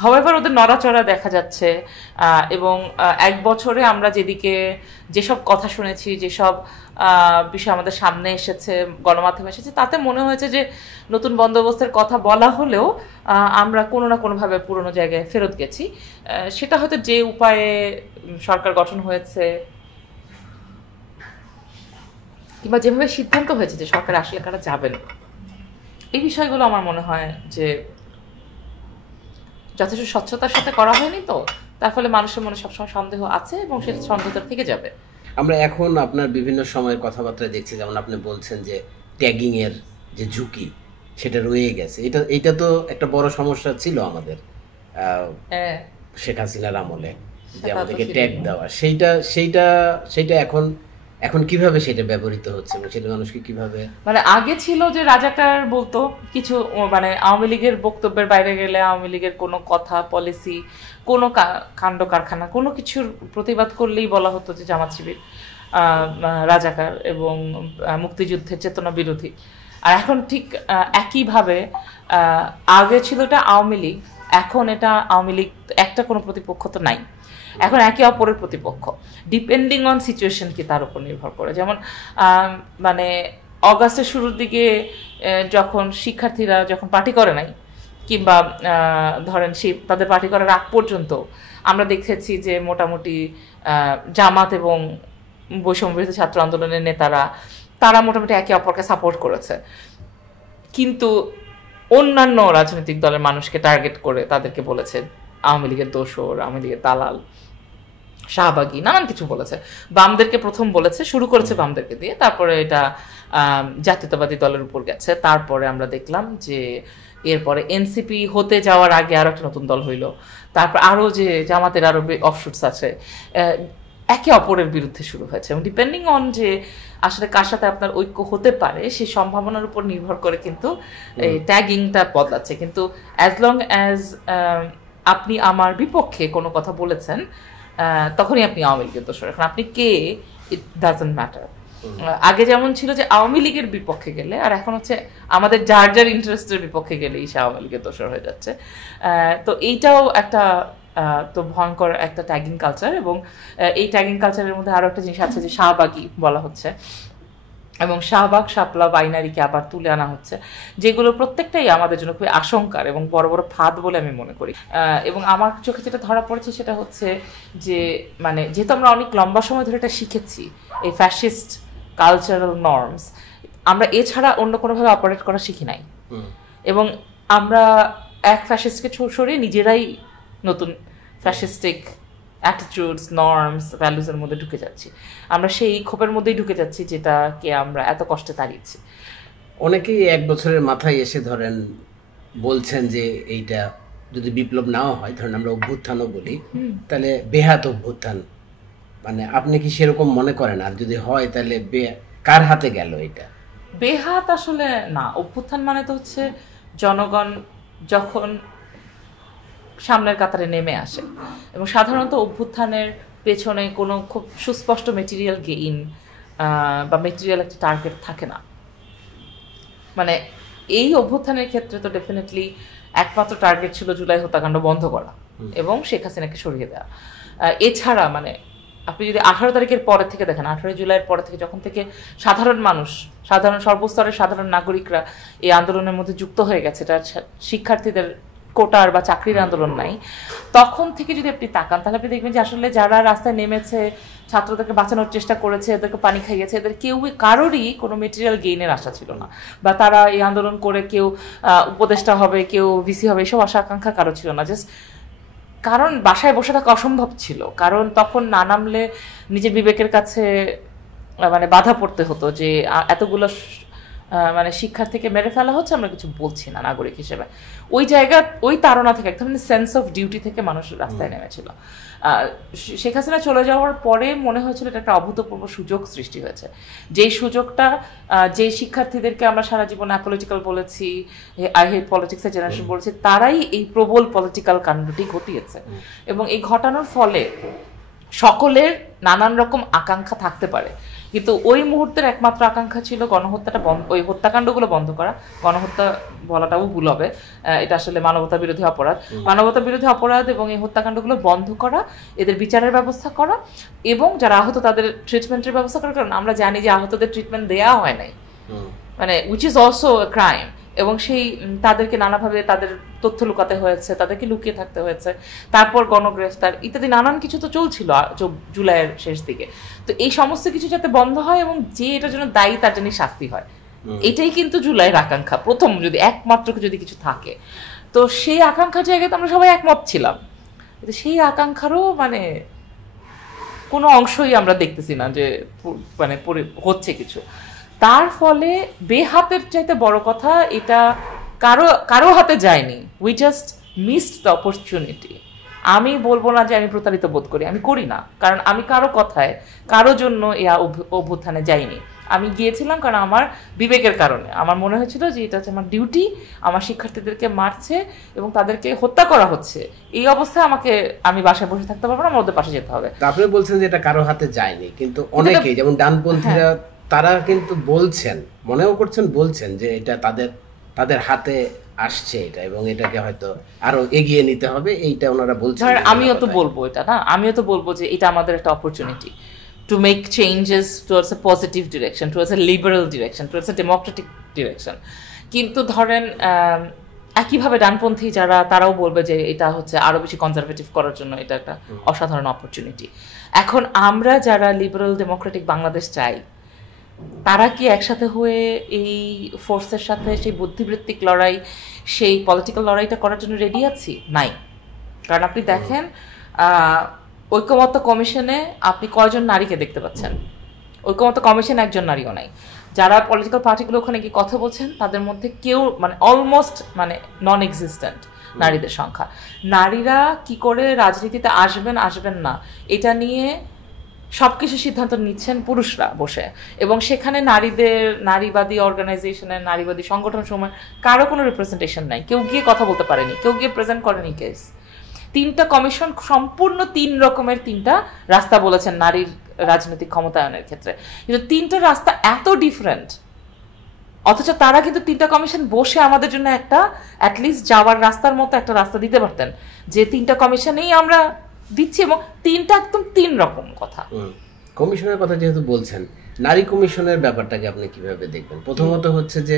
হাওয়েভার ওদের নড়াচড়া দেখা যাচ্ছে, এবং 1 বছরে আমরা যেসব কথা শুনেছি, যেসব বিষয় আমাদের সামনে এসেছে, গণমাধ্যমে এসেছে, তাতে মনে হয়েছে যে নতুন বন্দোবস্তের কথা বলা হলেও আমরা কোনো না কোনোভাবে পুরনো জায়গায় ফেরত গেছি। সেটা হয়তো যে উপায়ে সরকার গঠন হয়েছে, কিংবা যেভাবে সিদ্ধান্ত হয়েছে যে সরকার আসলে কারা যাবেন, এই বিষয়গুলো আমার মনে হয় যে যথেষ্ট স্বচ্ছতার সাথে করা হয়নি, তো তার ফলে মানুষের মনে সবসময় সন্দেহ আছে, এবং সেটা সন্দেহটা থেকে যাবে। আমরা এখন আপনার বিভিন্ন সময়ের কথাবার্তা দেখছি, যেমন আপনি বলছেন যে ট্যাগিং এর যে ঝুঁকি সেটা রয়ে গেছে, এটা তো একটা বড় সমস্যা ছিল আমাদের শেখ হাসিনার আমলে, যে আমাদেরকে ট্যাগ দেওয়া, সেইটা এখন কিভাবে সেটা ব্যবহৃত হচ্ছে, এবং সেটা মানুষকে কিভাবে, মানে আগে ছিল যে রাজাকার বলতো কিছু, মানে আওয়ামী লীগের বক্তব্যের বাইরে গেলে, আওয়ামী লীগের কোনো কথা, পলিসি, কোনো কাণ্ড কারখানা, কোনো কিছুর প্রতিবাদ করলেই বলা হতো যে জামাত শিবির রাজাকার এবং মুক্তিযুদ্ধের চেতনা বিরোধী। আর এখন ঠিক একইভাবে আগে ছিল এটা আওয়ামী লীগ, এখন এটা আওয়ামী লীগ একটা কোনো প্রতিপক্ষ তো নাই, এখন একে অপরের প্রতিপক্ষ, ডিপেন্ডিং অন সিচুয়েশন কি তার উপর নির্ভর করে। যেমন মানে অগাস্টের শুরুর দিকে যখন শিক্ষার্থীরা যখন পার্টি করে নাই, কিংবা ধরেন তাদের পার্টি করার আগ পর্যন্ত আমরা দেখেছি যে মোটামুটি জামাত এবং বৈষম্যবিরোধী ছাত্র আন্দোলনের নেতারা তারা মোটামুটি একে অপরকে সাপোর্ট করেছে, কিন্তু অন্যান্য রাজনৈতিক দলের মানুষকে টার্গেট করে তাদেরকে বলেছে আওয়ামী লীগের দোসর, আওয়ামী লীগের দালাল, শাহবাগী, নানান কিছু বলেছে। বামদেরকে প্রথম বলেছে, শুরু করেছে বামদেরকে দিয়ে, তারপরে এটা জাতীয়তাবাদী দলের উপর গেছে। তারপরে আমরা দেখলাম যে এরপরে এনসিপি হতে যাওয়ার আগে আরো একটা নতুন দল হইলো, তারপর আরো যে জামাতের আরো অফশুটস আছে, একে অপরের বিরুদ্ধে শুরু হয়েছে। এবং ডিপেন্ডিং অন যে আসলে কার সাথে আপনার ঐক্য হতে পারে সেই সম্ভাবনার উপর নির্ভর করে কিন্তু এই ট্যাগিংটা বদলাচ্ছে। কিন্তু অ্যাজ লং অ্যাজ আপনি আমার বিপক্ষে কোনো কথা বলেছেন তখনই আপনি আওয়ামী লীগের দোষর। এখন আপনি কে, ইট ডাজন্ট ম্যাটার। আগে যেমন ছিল যে আওয়ামী লীগের বিপক্ষে গেলে, আর এখন হচ্ছে আমাদের যার যার ইন্টারেস্টের বিপক্ষে গেলেই সে আওয়ামী লীগের দোষর হয়ে যাচ্ছে। তো এইটাও একটা তো ভয়ঙ্কর একটা ট্যাগিং কালচার। এবং এই ট্যাগিং কালচারের মধ্যে আরো একটা জিনিস আছে যে শাহবাগী বলা হচ্ছে, এবং শাহবাগ শাপলা বাইনারিকে আবার তুলে আনা হচ্ছে, যেগুলো প্রত্যেকটাই আমাদের জন্য খুবই আশঙ্কার এবং বড় বড় ফাঁদ বলে আমি মনে করি। এবং আমার চোখে যেটা ধরা পড়েছে সেটা হচ্ছে যে মানে যেহেতু আমরা অনেক লম্বা সময় ধরে এটা শিখেছি, এই ফ্যাসিস্ট কালচারাল নর্মস, আমরা এছাড়া অন্য কোনোভাবে অপারেট করা শিখি নাই। এবং আমরা এক ফ্যাসিস্টকে সরিয়ে নিজেরাই নতুন ফ্যাসিস্টিক অ্যাটিটিউডস, নর্মস, ভ্যালুজের মধ্যে ঢুকে যাচ্ছি। আমরা সেই ক্ষোভের মধ্যেই ঢুকে যাচ্ছি যেটাকে আমরা এত কষ্টে তাড়িয়েছি। অনেকেই এক বছরের মাথায় এসে ধরেন বলছেন যে এইটা যদি বিপ্লব নাও হয়, ধরেন আমরা অভ্যুত্থানও বলি, তাহলে বেহাত অভ্যুত্থান। মানে আপনি কি সেরকম মনে করেন? আর যদি হয় তাহলে কার হাতে গেল এটা? বেহাত আসলে না, অভ্যুত্থান মানে তো হচ্ছে জনগণ যখন সামনের কাতারে নেমে আসে। এবং সাধারণত অভ্যুত্থানের পেছনে কোনো খুব সুস্পষ্ট মেটেরিয়াল গেইন বা মেটেরিয়াল একটা টার্গেট থাকে না। মানে এই অভ্যুত্থানের ক্ষেত্রে তো ডেফিনেটলি একমাত্র টার্গেট ছিল জুলাই হত্যাকাণ্ড বন্ধ করা এবং শেখ হাসিনাকে সরিয়ে দেওয়া। এছাড়া মানে আপনি যদি 18 তারিখের পরে থেকে দেখেন, 18 জুলাইয়ের পরে থেকে যখন থেকে সাধারণ মানুষ, সাধারণ সর্বস্তরের সাধারণ নাগরিকরা এই আন্দোলনের মধ্যে যুক্ত হয়ে গেছে, এটা শিক্ষার্থীদের কোটার বা চাকরির আন্দোলন নাই, তখন থেকে যদি আপনি তাকান তাহলে আপনি দেখবেন যে আসলে যারা রাস্তায় নেমেছে, ছাত্রদেরকে বাঁচানোর চেষ্টা করেছে, এদেরকে পানি খাইয়েছে, এদের কারোরই কোনো মেটেরিয়াল গেইনের আশা ছিল না। বা তারা এই আন্দোলন করে কেউ উপদেষ্টা হবে, কেউ ভিসি হবে, এসব আশা আকাঙ্ক্ষা কারো ছিল না। জাস্ট কারণ বাসায় বসে থাকা অসম্ভব ছিল, কারণ তখন না নামলে নিজের বিবেকের কাছে মানে বাধা পড়তে হতো যে এতগুলো মানে শিক্ষার্থীকে মেরে ফেলা হচ্ছে, আমরা কিছু বলছি না নাগরিক হিসেবে। ওই জায়গা, ওই তাড়না থেকে, এক ধরনের সেন্স অফ ডিউটি থেকে মানুষ রাস্তায় নেমেছিল। শেখ হাসিনা চলে যাওয়ার পরে মনে হয়েছিল এটা একটা অভূতপূর্ব সুযোগ সৃষ্টি হয়েছে, যেই সুযোগটা যে শিক্ষার্থীদেরকে আমরা সারা জীবন অ্যাপলিটিক্যাল বলেছি, আই হেট পলিটিক্সের জেনারেশন বলেছি, তারাই এই প্রবল পলিটিক্যাল কাণ্ডটি ঘটিয়েছে। এবং এই ঘটানোর ফলে সকলের নানান রকম আকাঙ্ক্ষা থাকতে পারে, কিন্তু ওই মুহূর্তের একমাত্র আকাঙ্ক্ষা ছিল গণহত্যাটা বন্ধ, ওই হত্যাকাণ্ডগুলো বন্ধ করা। গণহত্যা বলাটাও ভুল হবে, এটা আসলে মানবতা বিরোধী অপরাধ। মানবতা বিরোধী অপরাধ এবং এই হত্যাকাণ্ডগুলো বন্ধ করা, এদের বিচারের ব্যবস্থা করা, এবং যারা আহত তাদের ট্রিটমেন্টের ব্যবস্থা করা। কারণ আমরা জানি যে আহতদের ট্রিটমেন্ট দেওয়া হয় নাই, মানে which is also a crime. এবং সেই তাদেরকে নানাভাবে তাদের তথ্য লুকাতে হয়েছে, তাদেরকে লুকিয়ে থাকতে হয়েছে, তারপর গণগ্রেফতার ইত্যাদি নানান কিছু তো চলছিল জুলাইয়ের শেষ দিকে। তো এই সমস্ত কিছু যাতে বন্ধ হয় এবং যে এটার জন্য দায়ী তার জন্য শাস্তি হয়, এটাই কিন্তু জুলাইয়ের আকাঙ্ক্ষা প্রথম, যদি একমাত্র যদি কিছু থাকে। তো সেই আকাঙ্ক্ষার জায়গায় তো আমরা সবাই একমত ছিলাম, কিন্তু সেই আকাঙ্ক্ষারও মানে কোনো অংশই আমরা দেখতেছি না যে মানে হচ্ছে কিছু। তার ফলে বেহাতের চাইতে বড় কথা, এটা কারো হাতে যায়নি, we just missed the opportunity. আমি বলবো না যে আমি প্রতারিত বোধ করি, আমি করি না, কারণ আমি কারো কথায় কারো জন্য এই অভ্যুত্থানে যাইনি। আমি গিয়েছিলাম কারণ আমার বিবেকের কারণে, আমার মনে হয়েছিল যে এটা হচ্ছে আমার ডিউটি, আমার শিক্ষার্থীদেরকে মারছে এবং তাদেরকে হত্যা করা হচ্ছে, এই অবস্থায় আমি বাসায় বসে থাকতে পারবো না, আমার ওদের পাশে যেতে হবে। আপনি বলছেন যে এটা কারো হাতে যায়নি, কিন্তু অনেকেই যেমন ডানপন্থীরা তারা কিন্তু বলছেন, মনেও বলছেন যে এটা তাদের হাতে আসছে এটা, এবং এটাকে হয়তো আরো এগিয়ে নিতে হবে, এইটা ওনারা বলছেন। আমিও তো বলবো এটা না, আমিও তো বলবো যে এটা আমাদের একটা opportunity to make changes towards A positive direction, towards A liberal direction, towards a democratic direction. কিন্তু ধরেন একইভাবে ডানপন্থী যারা তারাও বলবে যে এটা হচ্ছে আরো বেশি কনজারভেটিভ করার জন্য এটা একটা অসাধারণ অপরচুনিটি। এখন আমরা যারা লিবারেল ডেমোক্রেটিক বাংলাদেশ চাই তারা কি একসাথে হয়ে এই ফোর্সের সাথে সেই বুদ্ধিবৃত্তিক লড়াই, সেই পলিটিক্যাল লড়াইটা করার জন্য রেডি আছি? নাই। কারণ আপনি দেখেন ঐক্যমত্য কমিশনে আপনি কয়জন নারীকে দেখতে পাচ্ছেন? ঐক্যমত্য কমিশনে একজন নারীও নাই। যারা পলিটিক্যাল পার্টিগুলো ওখানে গিয়ে কথা বলছেন তাদের মধ্যে কেউ মানে অলমোস্ট মানে নন এক্সিস্টেন্ট নারীদের সংখ্যা। নারীরা কি করে রাজনীতিতে আসবেন আসবেন না এটা নিয়ে সবকিছু সিদ্ধান্ত নিচ্ছেন পুরুষরা বসে, এবং সেখানে নারীদের নারীবাদী অর্গানাইজেশনের নারীবাদী সংগঠন সময় কারো কোনো রিপ্রেজেন্টেশন নাই, কেউ গিয়ে কথা বলতে পারেনি, কেউ গিয়ে প্রেজেন্ট করেনি কেস। 3টা কমিশন সম্পূর্ণ 3 রকমের 3টা রাস্তা বলেছেন নারীর রাজনৈতিক ক্ষমতায়নের ক্ষেত্রে, কিন্তু 3টা রাস্তা এত ডিফারেন্ট, অথচ তারা কিন্তু 3টা কমিশন বসে আমাদের জন্য একটা অ্যাটলিস্ট যাওয়ার রাস্তার মতো একটা রাস্তা দিতে পারতেন, যে 3টা কমিশনেই আমরা দিচ্ছি, এবং 3টা একদম 3 রকম কথা। কমিশনের কথা যেহেতু বলছেন, নারী কমিশনের ব্যাপারটাকে আপনি কিভাবে দেখবেন? প্রথমত হচ্ছে যে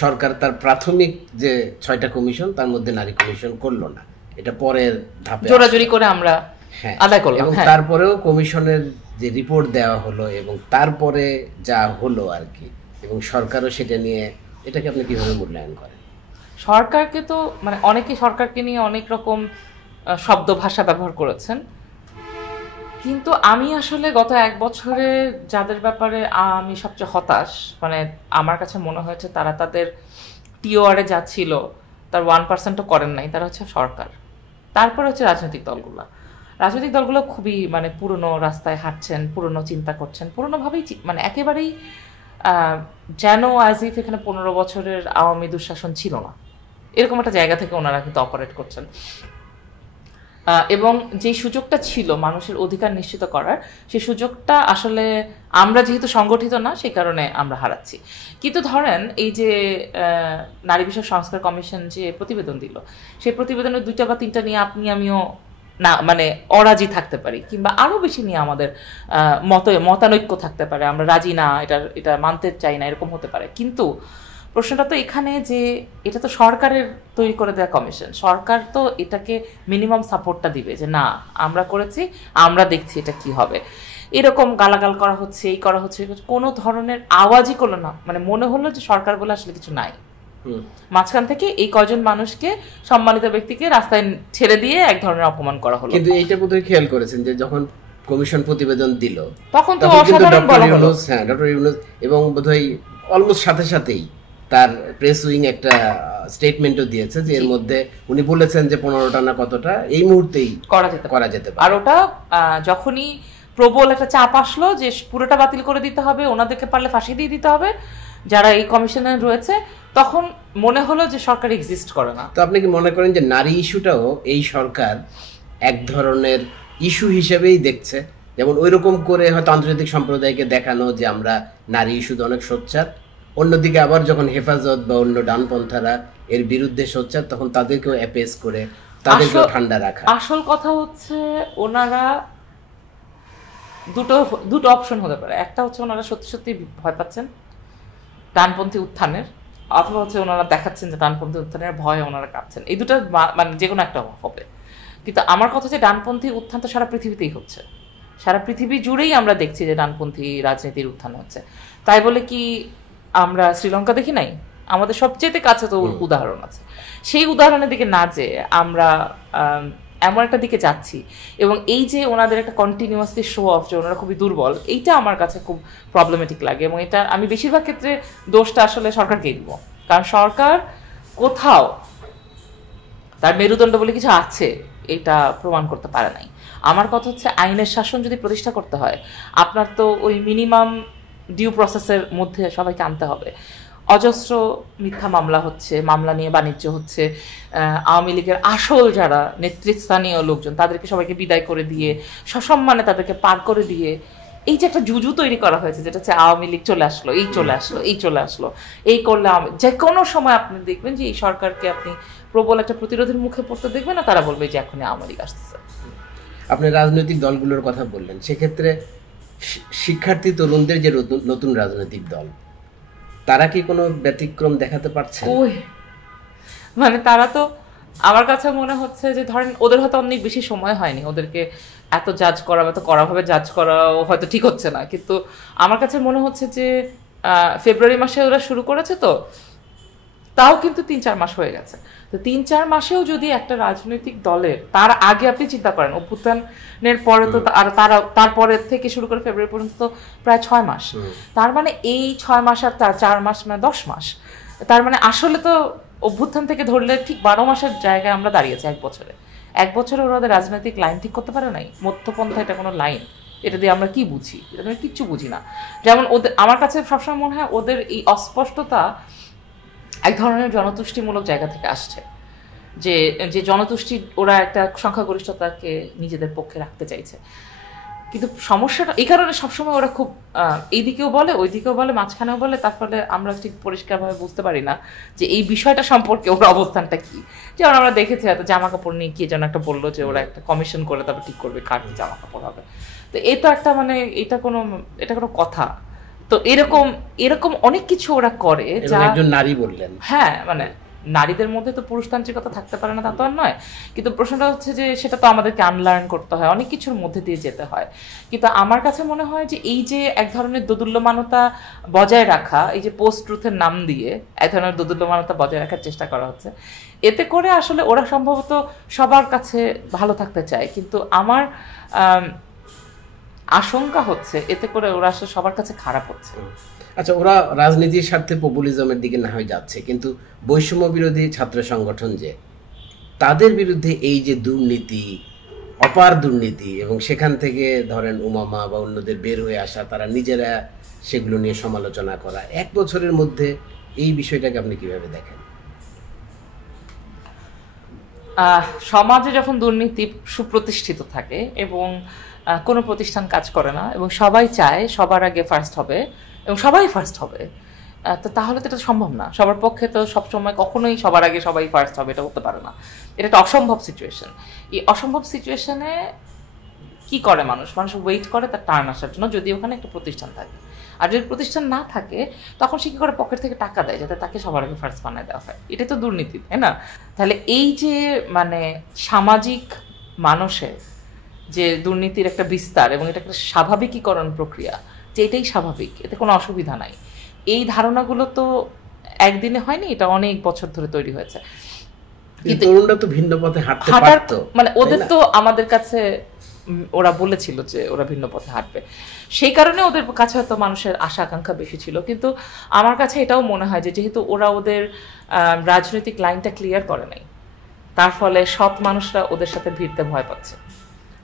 সরকার তার প্রাথমিক যে 6টা কমিশন তার মধ্যে নারী কমিশন করলো না, এটা পরের ধাপে জোরাজোরি করে আমরা আদায় করলাম। এবং তারপরেও কমিশনের যে রিপোর্ট দেওয়া হলো এবং তারপরে যা হলো আর কি, এবং সরকারও সেটা নিয়ে, এটাকে আপনি কিভাবে মূল্যায়ন করেন? সরকারকে তো মানে অনেকে সরকারকে নিয়ে অনেক রকম শব্দ ভাষা ব্যবহার করেছেন, কিন্তু আমি আসলে গত 1 বছরে যাদের ব্যাপারে আমি সবচেয়ে হতাশ, মানে আমার কাছে মনে হয়েছে তারা তাদের টিওআরে যা ছিল তার 1%ও করেন নাই, তারা হচ্ছে সরকার। তারপর হচ্ছে রাজনৈতিক দলগুলো খুবই মানে পুরনো রাস্তায় হাঁটছেন, পুরনো চিন্তা করছেন, পুরনোভাবেই মানে একেবারেই যেন অ্যাজ ইফ এখানে 15 বছরের আওয়ামী দুঃশাসন ছিল না, এরকম একটা জায়গা থেকে ওনারা কিন্তু অপারেট করছেন। এবং যে সুযোগটা ছিল মানুষের অধিকার নিশ্চিত করার, সেই সুযোগটা আসলে আমরা যেহেতু সংগঠিত না সেই কারণে আমরা হারাচ্ছি। কিন্তু ধরেন এই যে নারী বিষয়ক সংস্কার কমিশন যে প্রতিবেদন দিল, সেই প্রতিবেদনের 2টা বা 3টা নিয়ে আপনি আমিও না মানে অরাজি থাকতে পারি, কিংবা আরও বেশি নিয়ে আমাদের মতানৈক্য থাকতে পারে, আমরা রাজি না, এটা মানতে চাই না, এরকম হতে পারে। কিন্তু প্রশ্নটা তো এখানে যে এটা তো সরকারের তৈরি করে দেওয়া কমিশন, সরকার তো এটাকে মিনিমাম সাপোর্টটা দিবে যে না আমরা করেছি, আমরা দেখছি এটা কি হবে। এরকম গালাগাল করা হচ্ছে, এই করা হচ্ছে, কোনো ধরনের আওয়াজই করলো না, মানে মনে হলো যে সরকার বলে আসলে কিছু নাই। মাঝখান থেকে এই কয়জন মানুষকে, সম্মানিত ব্যক্তিকে রাস্তায় ছেড়ে দিয়ে এক ধরনের অপমান করা হলো। কিন্তু এইটা বোধহয় খেয়াল করেছেন যে যখন কমিশন প্রতিবেদন দিল তখন তো অসাধারণ বলা হলো। হ্যাঁ, ডক্টর ইউনূস, এবং বোধহয় অলমোস্ট সাথে সাথেই তার প্রেস উইং একটা স্টেটমেন্টও দিয়েছে যে এর মধ্যে উনি বলেছেন যে 15টা না কতটা এই মুহূর্তেই করা যেতে পারে। আর ওটা যখনই প্রবল একটা চাপ আসলো যে পুরোটা বাতিল করে দিতে হবে, ওনাদেরকে পারলে ফাঁসি দিয়ে দিতে হবে যারা এই কমিশনে রয়েছে, তখন মনে হলো যে সরকার এক্সিস্ট করে না। তো আপনি কি মনে করেন যে নারী ইস্যুটাও এই সরকার এক ধরনের ইস্যু হিসেবেই দেখছে? যেমন ওইরকম করে হয়তো আন্তর্জাতিক সম্প্রদায়কে দেখানো যে আমরা নারী ইস্যুতে অনেক সোচ্চার, অন্যদিকে আবার যখন হেফাজত বা অন্য ডানপন্থারা এর বিরুদ্ধে সোচ্চার, তখন তাদেরকেও অ্যাপেস করে তাদেরকেও ঠান্ডা রাখা। আসল কথা হচ্ছে ওনারা দুটো অপশন হতে পারে। একটা হচ্ছে ওনারা সত্যি সত্যি ভয় পাচ্ছেন ডানপন্থী উত্থানের, অথবা হচ্ছে ওনারা দেখাচ্ছেন যে ডানপন্থী উত্থানের ভয়ে ওনারা কাঁপছেন। এই দুটো মানে যে কোনো একটা হবে। কিন্তু আমার কথা হচ্ছে ডানপন্থী উত্থান তো সারা পৃথিবীতেই হচ্ছে, সারা পৃথিবী জুড়েই আমরা দেখছি যে ডানপন্থী রাজনীতির উত্থান হচ্ছে। তাই বলে কি আমরা শ্রীলঙ্কা দেখি নাই? আমাদের সবচেয়ে কাছে তো উদাহরণ আছে। সেই উদাহরণের দিকে না যে আমরা এমন একটা দিকে যাচ্ছি, এবং এই যে ওনাদের একটা কন্টিনিউয়াসলি শো অফ যে ওনারা খুবই দুর্বল, এইটা আমার কাছে খুব প্রবলেমেটিক লাগে। এবং এটা আমি বেশিরভাগ ক্ষেত্রে দোষটা আসলে সরকারকেই দিব, কারণ সরকার কোথাও তার মেরুদণ্ড বলে কিছু আছে এটা প্রমাণ করতে পারে নাই। আমার কথা হচ্ছে আইনের শাসন যদি প্রতিষ্ঠা করতে হয়, আপনার তো ওই মিনিমাম ডিউ প্রসেসের মধ্যে সবাইকে আনতে হবে। অজস্র মিথ্যা মামলা হচ্ছে, মামলা নিয়ে বাণিজ্য হচ্ছে। আওয়ামী লীগের আসল যারা নেতৃস্থানীয় লোকজন তাদেরকে সবাইকে বিদায় করে দিয়ে, সসম্মানে তাদেরকে পার করে দিয়ে, এই যে একটা জুজু তৈরি করা হয়েছে যেটা হচ্ছে আওয়ামী লীগ চলে আসলো, এই চলে আসলো, এই চলে আসলো, এই করলে যে কোনো সময় আপনি দেখবেন যে এই সরকারকে আপনি প্রবল একটা প্রতিরোধের মুখে পড়তে দেখবেন না, তারা বলবে যে এখনই আওয়ামী লীগ আসতেছে। আপনি রাজনৈতিক দলগুলোর কথা বললেন, সেক্ষেত্রে শিক্ষার্থী তরুণদের যে নতুন রাজনৈতিক দল, তারা কি কোনো ব্যতিক্রম দেখাতে পারছে? মানে তারা তো, আমার কাছে মনে হচ্ছে যে ধরেন ওদের হয়তো অনেক বেশি সময় হয়নি ওদেরকে এত জাজ করা, এত কড়াভাবে জাজ করাও হয়তো ঠিক হচ্ছে না, কিন্তু আমার কাছে মনে হচ্ছে যে ফেব্রুয়ারি মাসে ওরা শুরু করেছে, তো তাও কিন্তু 3-4 মাস হয়ে গেছে। তো 3-4 মাসেও যদি একটা রাজনৈতিক দলের, তার আগে আপনি চিন্তা করেন অভ্যুত্থানের পরে তো আর তারপরে থেকে শুরু করে ফেব্রুয়ারি পর্যন্ত তো প্রায় 6 মাস, তার মানে এই 6 মাস আর 4 মাস মানে 10 মাস, তার মানে আসলে তো অভ্যুত্থান থেকে ধরলে ঠিক 12 মাসের জায়গায় আমরা দাঁড়িয়েছি 1 বছরে। 1 বছরে ওরা ওদের রাজনৈতিক লাইন ঠিক করতে পারে নাই, মধ্যপন্থা এটা কোনো লাইন, এটা দিয়ে আমরা কি বুঝি? এটা আমি কিচ্ছু বুঝি না। যেমন ওদের, আমার কাছে সবসময় মনে হয় ওদের এই অস্পষ্টতা এক ধরনের জনতুষ্টিমূলক জায়গা থেকে আসছে, যে যে জনতুষ্টি, ওরা একটা সংখ্যাগরিষ্ঠতাকে নিজেদের পক্ষে রাখতে চাইছে। কিন্তু সমস্যাটা এই কারণে সবসময় ওরা খুব এইদিকেও বলে ওইদিকেও বলে মাঝখানেও বলে, তার ফলে আমরা ঠিক পরিষ্কারভাবে বুঝতে পারি না যে এই বিষয়টা সম্পর্কে ওর অবস্থানটা কি। যেমন আমরা দেখেছি হয়তো জামা কাপড় নিয়ে কে যেন একটা বললো যে ওরা একটা কমিশন করে তারপর ঠিক করবে কার জামা কাপড় হবে। তো এই তো একটা মানে এটা কোনো কথা। তো এরকম এরকম অনেক কিছু ওরা করে যা একজন নারী বললেন, হ্যাঁ মানে নারীদের মধ্যে তো পুরুষতান্ত্রিকতা থাকতে পারে না তা তো আর নয়, কিন্তু প্রশ্নটা হচ্ছে যে সেটা তো আমাদেরকে আনলার্ন করতে হয়, অনেক কিছুর মধ্যে দিয়ে যেতে হয়। কিন্তু আমার কাছে মনে হয় যে এই যে এক ধরনের দোদুল্যমানতা বজায় রাখা, এই যে পোস্ট ট্রুথের নাম দিয়ে এক ধরনের দোদুল্যমানতা বজায় রাখার চেষ্টা করা হচ্ছে, এতে করে আসলে ওরা সম্ভবত সবার কাছে ভালো থাকতে চায়, কিন্তু আমার আশঙ্কা হচ্ছে এতে করে ওরা আসলে সবার কাছে খারাপ হচ্ছে। আচ্ছা, ওরা রাজনীতির স্বার্থে পপুলিজমের দিকে না হয়ে যাচ্ছে, কিন্তু বৈষম্য বিরোধী ছাত্র সংগঠন যে, তাদের বিরুদ্ধে এই যে দুর্নীতি, অপার দুর্নীতি, এবং সেখান থেকে ধরেন উমামা বা অন্যদের বের হয়ে আসা, তারা নিজেরা সেগুলো নিয়ে সমালোচনা করা, 1 বছরের মধ্যে এই বিষয়টাকে আপনি কিভাবে দেখেন? সমাজে যখন দুর্নীতি সুপ্রতিষ্ঠিত থাকে এবং কোনো প্রতিষ্ঠান কাজ করে না এবং সবাই চায় সবার আগে ফার্স্ট হবে এবং সবাই ফার্স্ট হবে, তো তাহলে তো এটা সম্ভব না। সবার পক্ষে তো সবসময় কখনোই সবার আগে সবাই ফার্স্ট হবে এটা হতে পারে না, এটা একটা অসম্ভব সিচুয়েশন। এই অসম্ভব সিচুয়েশনে কি করে মানুষ ওয়েট করে তার টার্ন আসার জন্য, যদি ওখানে একটা প্রতিষ্ঠান থাকে। আর যদি প্রতিষ্ঠান না থাকে তখন সে কি করে পকেট থেকে টাকা দেয় যাতে তাকে সবার আগে ফার্স্ট বানায় দেওয়া হয়, এটাই তো দুর্নীতি, তাই না? তাহলে এই যে মানে সামাজিক মানুষের যে দুর্নীতির একটা বিস্তার এবং এটা একটা স্বাভাবিকীকরণ প্রক্রিয়া, যে এটাই স্বাভাবিক, এতে কোনো অসুবিধা নাই, এই ধারণাগুলো তো একদিনে হয়নি, এটা অনেক বছর ধরে তৈরি হয়েছে। কিন্তু তরুণরা তো ভিন্ন পথে হাঁটতে পারতো, মানে ওদের তো আমাদের কাছে ওরা বলেছিল যে ওরা ভিন্ন পথে হাঁটবে, সেই কারণে ওদের কাছে হয়তো মানুষের আশা আকাঙ্ক্ষা বেশি ছিল। কিন্তু আমার কাছে এটাও মনে হয় যে যেহেতু ওরা ওদের রাজনৈতিক লাইনটা ক্লিয়ার করে নাই, তার ফলে সৎ মানুষরা ওদের সাথে ভিড়তে ভয় পাচ্ছে।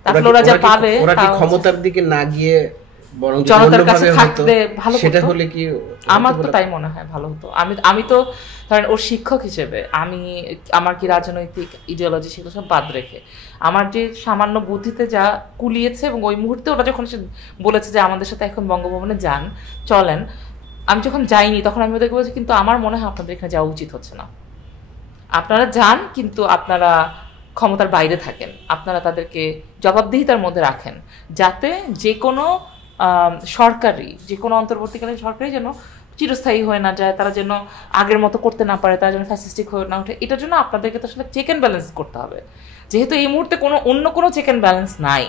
তাহলে ওরা যা পাবে, ওরা কি ক্ষমতার দিকে না গিয়ে বরং জনতার কাছে থাকলে ভালো হতো? সেটা হলে কি, আমার তো তাই মনে হয় ভালো হতো। আমি তো ধরেন ওর শিক্ষক হিসেবে আমার কি রাজনৈতিক ইডিওলজি সেগুলো সব বাদ রেখে আমার যে সামান্য বুদ্ধিতে যা কুলিয়েছে, এবং ওই মুহূর্তে ওরা যখন সে বলেছে যে আমাদের সাথে এখন বঙ্গভবনে যান চলেন, আমি যখন যাইনি তখন আমি ওদেরকে বলছি কিন্তু আমার মনে হয় আপনাদের এখানে যাওয়া উচিত হচ্ছে না, আপনারা যান কিন্তু আপনারা ক্ষমতার বাইরে থাকেন, আপনারা তাদেরকে জবাবদিহিতার মধ্যে রাখেন, যাতে যে কোনো সরকারি, যে কোনো অন্তর্বর্তীকালীন সরকারি যেন চিরস্থায়ী হয়ে না যায়, তারা যেন আগের মতো করতে না পারে, তারা যেন ফ্যাসিস্টিক হয়ে না ওঠে। এটার জন্য আপনাদেরকে তো আসলে চেক অ্যান্ড ব্যালেন্স করতে হবে, যেহেতু এই মুহূর্তে অন্য কোনো চেক অ্যান্ড ব্যালেন্স নাই,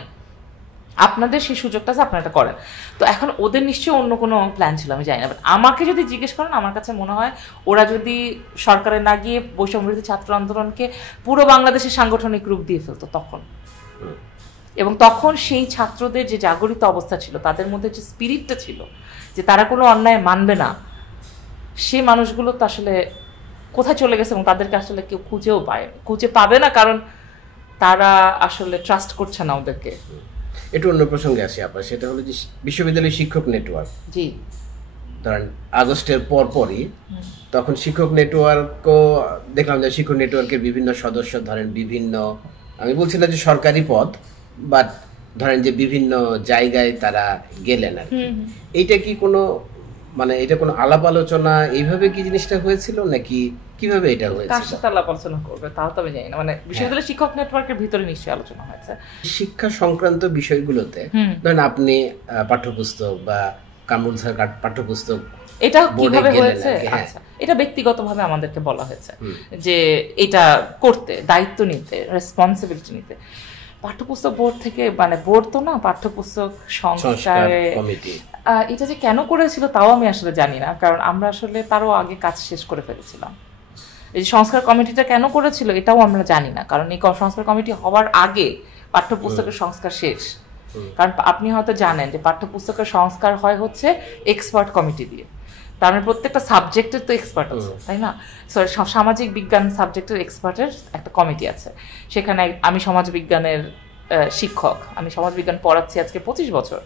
আপনাদের সেই সুযোগটা আছে, আপনারা এটা করেন। তো এখন ওদের নিশ্চয়ই অন্য কোনো প্ল্যান ছিল, আমি জানি না, বাট আমাকে যদি জিজ্ঞেস করেন আমার কাছে মনে হয় ওরা যদি সরকারে না গিয়ে বৈষম্যবিরোধী ছাত্র আন্দোলনকে পুরো বাংলাদেশের সাংগঠনিক রূপ দিয়ে ফেলতো তখন, এবং তখন সেই ছাত্রদের যে জাগরিত অবস্থা ছিল, তাদের মধ্যে যে স্পিরিটটা ছিল যে তারা কোনো অন্যায় মানবে না, সে মানুষগুলো তো আসলে কোথায় চলে গেছে এবং তাদেরকে আসলে কেউ খুঁজে পাবে না, কারণ তারা আসলে ট্রাস্ট করছে না ওদেরকে। একটু অন্য প্রসঙ্গে আসি আপা, সেটা হলো যে বিশ্ববিদ্যালয় শিক্ষক নেটওয়ার্ক, জি ধরেন আগস্টের পরই তখন শিক্ষক নেটওয়ার্কও দেখলাম যে শিক্ষক নেটওয়ার্কের বিভিন্ন সদস্য ধরেন বিভিন্ন, আমি বলছি না যে সরকারি পদ, বাট ধরেন যে বিভিন্ন জায়গায় তারা গেলেন আর কি। এইটা কি কোনো মানে এটা কোনো আলাপ আলোচনা এইভাবে কি জিনিসটা হয়েছিল নাকি কিভাবে এটা হয়েছিল? কার সাথে আলাপ আলোচনা করবে তাও তো আমি জানি না, মানে বিশ্ববিদ্যালয় শিক্ষক নেটওয়ার্কের ভিতরে নিশ্চয়ই আলোচনা হয়েছে শিক্ষা সংক্রান্ত বিষয়গুলোতে। ধরেন আপনি পাঠ্যপুস্তক বা কামরুল স্যার পাঠ্যপুস্তক এটা কিভাবে গেলেন হয়েছে? আর কি, হ্যাঁ। আচ্ছা, এটা ব্যক্তিগতভাবে আমাদেরকে বলা হয়েছে যে এটা করতে, দায়িত্ব নিতে, রেসপন্সিবিলিটি নিতে। পাঠ্যপুস্তক বোর্ড থেকে, মানে বোর্ড তো না, পাঠ্যপুস্তক সংস্কার সংস্কারে কমিটি এটা যে কেন করেছিল তাও আমি আসলে জানি না, কারণ আমরা আসলে তারও আগে কাজ শেষ করে ফেলেছিলাম। এই যে সংস্কার কমিটিটা কেন করেছিল এটাও আমরা জানি না, কারণ এই সংস্কার কমিটি হওয়ার আগে পাঠ্যপুস্তকের সংস্কার শেষ। কারণ আপনি হয়তো জানেন যে পাঠ্যপুস্তকের সংস্কার হয় হচ্ছে এক্সপার্ট কমিটি দিয়ে, তার মানে প্রত্যেকটা সাবজেক্টের তো এক্সপার্ট আছে, তাই না? সামাজিক বিজ্ঞান সাবজেক্টের এক্সপার্টের একটা কমিটি আছে, সেখানে আমি সমাজবিজ্ঞানের শিক্ষক, আমি সমাজবিজ্ঞান পড়াচ্ছি আজকে 25 বছর।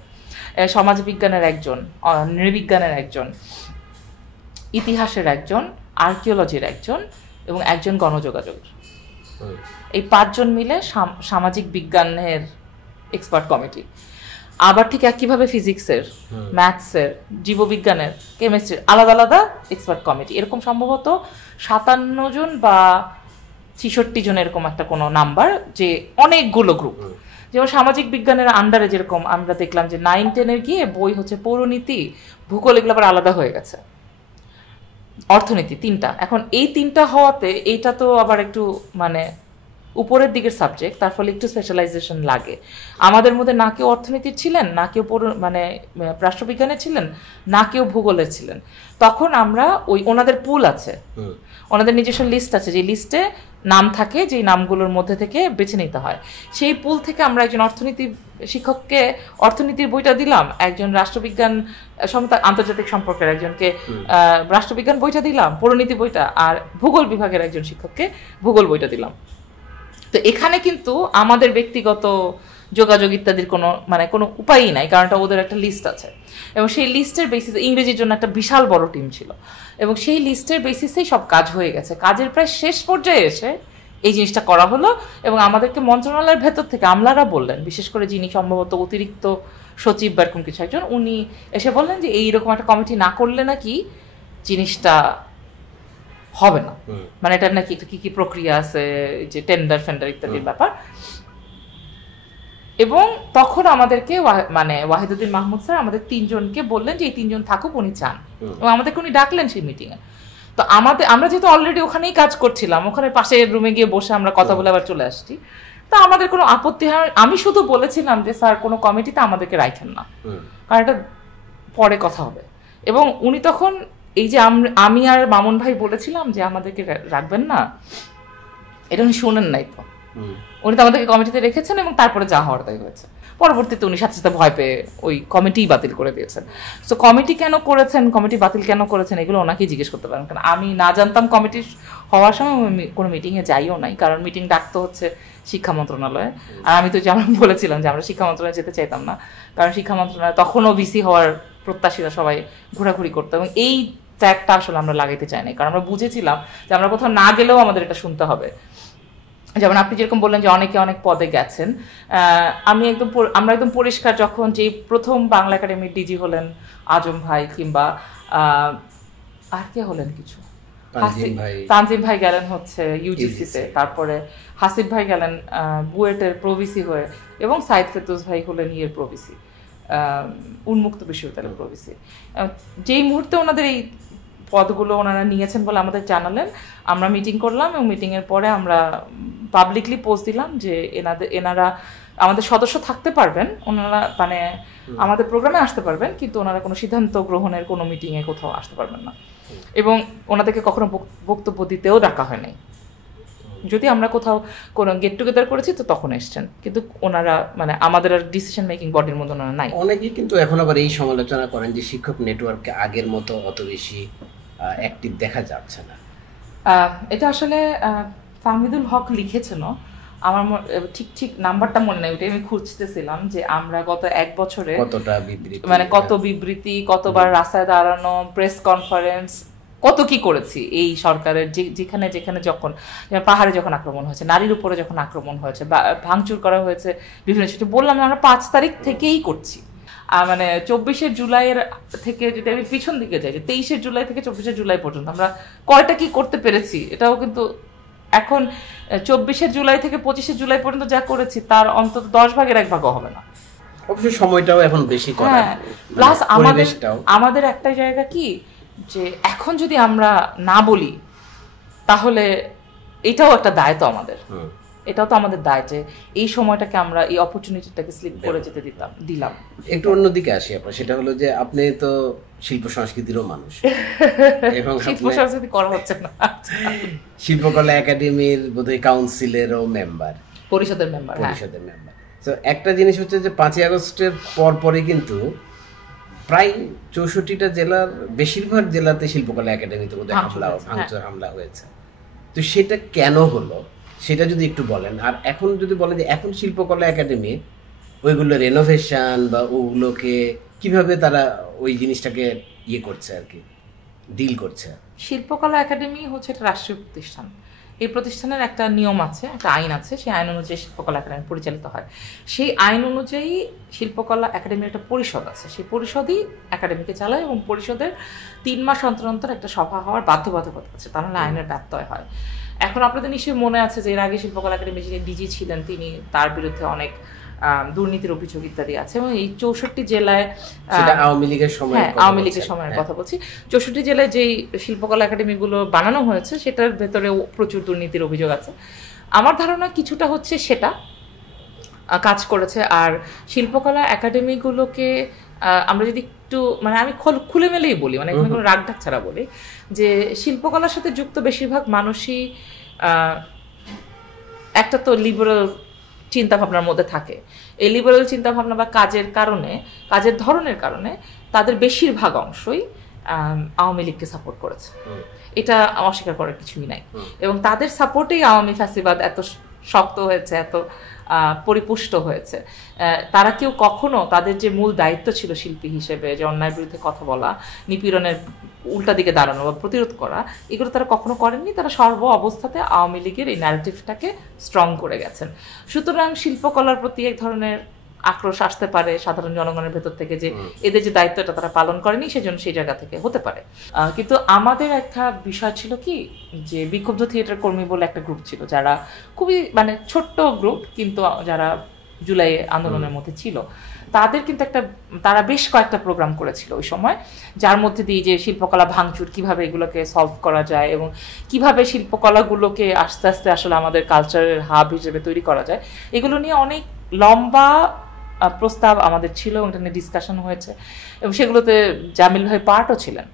সমাজবিজ্ঞানের একজন, নৃবিজ্ঞানের একজন, ইতিহাসের একজন, আর্কিওলজির একজন এবং একজন গণযোগাযোগের, এই 5 জন মিলে সামাজিক বিজ্ঞানের এক্সপার্ট কমিটি। আবার ঠিক একইভাবে ফিজিক্সের, ম্যাথসের, জীববিজ্ঞানের, কেমিস্ট্রির আলাদা আলাদা এক্সপার্ট কমিটি। এরকম সম্ভবত 57 জন বা 66 জন এরকম একটা কোনো নাম্বার, যে অনেকগুলো গ্রুপ। যেমন সামাজিক বিজ্ঞানের আন্ডারে যেরকম আমরা দেখলাম যে 9-10-এর গিয়ে বই হচ্ছে পৌরনীতি, ভূগোল, এগুলো আবার আলাদা হয়ে গেছে, অর্থনীতি 3টা। এখন এই 3টা হওয়াতে এইটা তো আবার একটু মানে উপরের দিকের সাবজেক্ট, তার ফলে একটু স্পেশালাইজেশন লাগে। আমাদের মধ্যে না কেউ অর্থনীতির ছিলেন, না কেউ মানে রাষ্ট্রবিজ্ঞানের ছিলেন, না কেউ ভূগোলের ছিলেন। তখন আমরা ওনাদের পুল আছে, ওনাদের নিজস্ব লিস্ট আছে, যে লিস্টে নাম থাকে, যে নামগুলোর মধ্যে থেকে বেছে নিতে হয়। সেই পুল থেকে আমরা একজন অর্থনীতি শিক্ষককে অর্থনীতির বইটা দিলাম, একজন রাষ্ট্রবিজ্ঞান আন্তর্জাতিক সম্পর্কের একজনকে রাষ্ট্রবিজ্ঞান বইটা দিলাম, পরিণীতি বইটা, আর ভূগোল বিভাগের একজন শিক্ষককে ভূগোল বইটা দিলাম। তো এখানে কিন্তু আমাদের ব্যক্তিগত যোগাযোগ ইত্যাদির কোনো উপায়ই নাই, কারণ ওদের একটা লিস্ট আছে, এবং সেই লিস্টের বেসিসে ইংরেজির জন্য একটা বিশাল বড় টিম ছিল, এবং সেই লিস্টের বেসিসেই সব কাজ হয়ে গেছে। কাজের প্রায় শেষ পর্যায়ে এসে এই জিনিসটা করা হলো, এবং আমাদেরকে মন্ত্রণালয়ের ভেতর থেকে আমলারা বললেন, বিশেষ করে যিনি সম্ভবত অতিরিক্ত সচিব বা এরকম কিছু একজন, উনি এসে বললেন যে এইরকম একটা কমিটি না করলে নাকি জিনিসটা হবে না, মানে এটা নাকি কি কি প্রক্রিয়া আছে, যে টেন্ডার ফেন্ডার ইত্যাদির ব্যাপার। এবং তখন আমাদেরকে মানে ওয়াহিদুদ্দিন মাহমুদ স্যার আমাদের 3 জনকে বললেন যে এই 3 জন থাকুক, উনি চান, এবং আমাদেরকে উনি ডাকলেন সেই মিটিংয়ে। তো আমরা যেহেতু অলরেডি ওখানেই কাজ করছিলাম, ওখানে পাশের রুমে গিয়ে বসে আমরা কথা বলে আবার চলে আসছি, তো আমাদের কোনো আপত্তি হয়। আমি শুধু বলেছিলাম যে স্যার কোনো কমিটিতে আমাদেরকে রাখেন না, কারণ এটা পরে কথা হবে। এবং উনি তখন এই যে আমি আর মামুন ভাই বলেছিলাম যে আমাদেরকে রাখবেন না, এটা উনি শুনেন নাই। তো উনি তো আমাদেরকে কমিটিতে রেখেছেন, এবং তারপরে যা হওয়ার তাই হয়েছে। পরবর্তীতে উনি সাথে সাথে ভয় পেয়ে ওই কমিটিই বাতিল করে দিয়েছেন। সো কমিটি কেন করেছেন, কমিটি বাতিল কেন করেছেন, এগুলো ওনাকেই জিজ্ঞেস করতে পারেন, কারণ আমি না জানতাম কমিটি হওয়ার সময় কোনো মিটিংয়ে যাইও নাই, কারণ মিটিং ডাকতে হচ্ছে শিক্ষা মন্ত্রণালয়ে। আর আমি তো যেমন বলেছিলাম যে আমরা শিক্ষা মন্ত্রণালয়ে যেতে চাইতাম না, কারণ শিক্ষা মন্ত্রণালয় তখনও ভিসি হওয়ার প্রত্যাশীরা সবাই ঘোরাঘুরি করতো, এবং এই ট্যাগটা আসলে আমরা লাগাইতে চাই না, কারণ আমরা বুঝেছিলাম যে আমরা কোথাও না গেলেও আমাদের এটা শুনতে হবে। যেমন আপনি যেরকম বললেন যে অনেকে অনেক পদে গেছেন, আমরা একদম পরিষ্কার, যখন যে প্রথম বাংলা একাডেমির ডিজি হলেন আজম ভাই, কিংবা আর কে হলেন কিছু, তানজিম ভাই গেলেন হচ্ছে ইউজিসিতে, তারপরে হাসিব ভাই গেলেন বুয়েটের প্রভিসি হয়ে, এবং সাইদ ফেরদৌস ভাই হলেন প্রভিসি, উন্মুক্ত বিশ্ববিদ্যালয়ের প্রভিসি। যেই মুহূর্তে ওনাদের এই পদগুলো ওনারা নিয়েছেন বলে আমাদের জানালেন, আমরা মিটিং করলাম, এবং মিটিংয়ের পরে আমরা পাবলিকলি পোস্ট দিলাম যে এনারা আমাদের সদস্য থাকতে পারবেন, ওনারা মানে আমাদের প্রোগ্রামে আসতে পারবেন, কিন্তু ওনারা কোনো সিদ্ধান্ত গ্রহণের কোনো মিটিংয়ে কোথাও আসতে পারবেন না, এবং ওনাদেরকে কখনো বক্তব্য দিতেও ডাকা হয় নাই। যদি আমরা কোথাও কোনো গেট টুগেদার করেছি তো তখন এসছেন, কিন্তু ওনারা মানে আমাদের আর ডিসিশন মেকিং বডির মধ্যে ওনারা নাই। অনেকেই কিন্তু এখন আবার এই সমালোচনা করেন যে শিক্ষক নেটওয়ার্ককে আগের মতো অত বেশি অ্যাক্টিভ দেখা যাচ্ছে না। এটা আসলে ফাহমিদুল হক লিখেছিল, আমার ঠিক নাম্বারটা মনে নেই, ওটাই আমি খুঁজতেছিলাম, যে আমরা গত 1 বছরে কতটা বিবৃতি, মানে কত বিবৃতি, কতবার রাস্তায় দাঁড়ানো, প্রেস কনফারেন্স, কত কি করেছি এই সরকারের, যেখানে যেখানে যখন পাহাড়ে যখন আক্রমণ হয়েছে, নারীর উপরে যখন আক্রমণ হয়েছে, ভাঙচুর করা হয়েছে বিভিন্ন কিছু, বললাম আমরা 5 তারিখ থেকেই করছি। মানে 24শে জুলাইয়ের থেকে যদি আমি পিছন দিকে যাই, যে 23শে জুলাই থেকে 24শে জুলাই পর্যন্ত আমরা কয়টা কি করতে পেরেছি, এটাও কিন্তু এখন 24শে জুলাই থেকে 25শে জুলাই পর্যন্ত যা করেছি তার অন্তত 10 ভাগের 1 ভাগও হবে না। অবশ্যই সময়টাও এখন বেশি করা, হ্যাঁ, প্লাস পরিবেশটাও। আমাদের একটা জায়গা কি যে এখন যদি আমরা না বলি তাহলে এটাও একটা দায়িত্ব আমাদের, এটাও তো আমাদের দায় যে এই সময়টাকে আমরা এই অপরচুনিটিটাকে স্লিপ করে যেতে দিলাম। একটু অন্যদিকে আসি আপনার, সেটা হলো যে আপনি তো শিল্প সংস্কৃতিরও মানুষ এবং শিল্প সংস্কৃতি করা হচ্ছে না, শিল্পকলা একাডেমির বোধহয় কাউন্সিলেরও মেম্বার, পরিষদের মেম্বার। তো একটা জিনিস হচ্ছে যে 5ই আগস্টের পরপরই কিন্তু প্রায় 64টা জেলার বেশিরভাগ জেলাতে শিল্পকলা একাডেমিতে বোধহয় হামলা হয়েছে। তো সেটা কেন হলো সেটা যদি একটু বলেন। আর এখন যদি বলেন যে এখন শিল্পকলা একাডেমি ওইগুলো রেনোভেশন বা ওগুলোকে কিভাবে তারা ওই জিনিসটাকে ইয়ে করছে আর কি, ডিল করছে। শিল্পকলা একাডেমি হচ্ছে একটা রাষ্ট্রীয় প্রতিষ্ঠান। এই প্রতিষ্ঠানের একটা নিয়ম আছে, একটা আইন আছে, সেই আইন অনুযায়ী শিল্পকলা একাডেমি পরিচালিত হয়। সেই আইন অনুযায়ী শিল্পকলা একাডেমির একটা পরিষদ আছে, সেই পরিষদই একাডেমিকে চালায় এবং পরিষদের 3 মাস অন্তর অন্তর একটা সভা হওয়ার বাধ্যবাধকতা আছে, তাহলে আইনের ব্যত্যয় হয়। এখন আপনাদের নিশ্চয়ই মনে আছে যে এর আগে শিল্পকলা একাডেমির যিনি ডিজি ছিলেন তার বিরুদ্ধে অনেক দুর্নীতির অভিযোগ ইত্যাদি আছে এবং এই 64 জেলায়, আওয়ামী লীগের সময়ের কথা বলছি, 64 জেলায় যেই শিল্পকলা একাডেমিগুলো বানানো হয়েছে সেটার ভেতরেও প্রচুর দুর্নীতির অভিযোগ আছে। আমার ধারণা কিছুটা হচ্ছে সেটা কাজ করেছে। আর শিল্পকলা একাডেমিগুলোকে আমরা যদি একটু মানে আমি খুলে মেলেই বলি, মানে এখানে কোনো রাগ ঢাক ছাড়া বলি যে শিল্পকলার সাথে যুক্ত বেশিরভাগ মানুষই একটা তো লিবারেল চিন্তাভাবনার মধ্যে থাকে। এই লিবারেল চিন্তাভাবনা বা কাজের ধরনের কারণে তাদের বেশিরভাগ অংশই আওয়ামী লীগকে সাপোর্ট করেছে, এটা অস্বীকার করার কিছুই নাই। এবং তাদের সাপোর্টেই আওয়ামী ফ্যাসিবাদ এত শক্ত হয়েছে, এত পরিপুষ্ট হয়েছে। তারা কেউ কখনো তাদের যে মূল দায়িত্ব ছিল শিল্পী হিসেবে, যে অন্যায়ের বিরুদ্ধে কথা বলা, নিপীড়নের উল্টা দিকে দাঁড়ানো বা প্রতিরোধ করা, এগুলো তারা কখনো করেননি। তারা সর্ব অবস্থাতে আওয়ামী লীগের এই ন্যারেটিভটাকে স্ট্রং করে গেছেন। সুতরাং শিল্পকলার প্রতি এক ধরনের আক্রোশ আসতে পারে সাধারণ জনগণের ভেতর থেকে, যে এদের যে দায়িত্বটা তারা পালন করেনি, সেজন্য সেই জায়গা থেকে হতে পারে। কিন্তু আমাদের একটা বিষয় ছিল কি, যে বিক্ষুব্ধ থিয়েটার কর্মী বলে একটা গ্রুপ ছিল, যারা খুবই মানে ছোট্ট গ্রুপ, কিন্তু যারা জুলাই আন্দোলনের মধ্যে ছিল, তারা বেশ কয়েকটা প্রোগ্রাম করেছিল ওই সময়, যার মধ্যে দিয়ে যে শিল্পকলা ভাঙচুর কিভাবে এগুলোকে সলভ করা যায় এবং কিভাবে শিল্পকলাগুলোকে আস্তে আস্তে আসলে আমাদের কালচারের হাব হিসেবে তৈরি করা যায়, এগুলো নিয়ে অনেক লম্বা প্রস্তাব আমাদের ছিল এবং এটা নিয়ে ডিসকাশন হয়েছে। এবং সেগুলোতে জামিল ভাই পার্টও ছিলেন।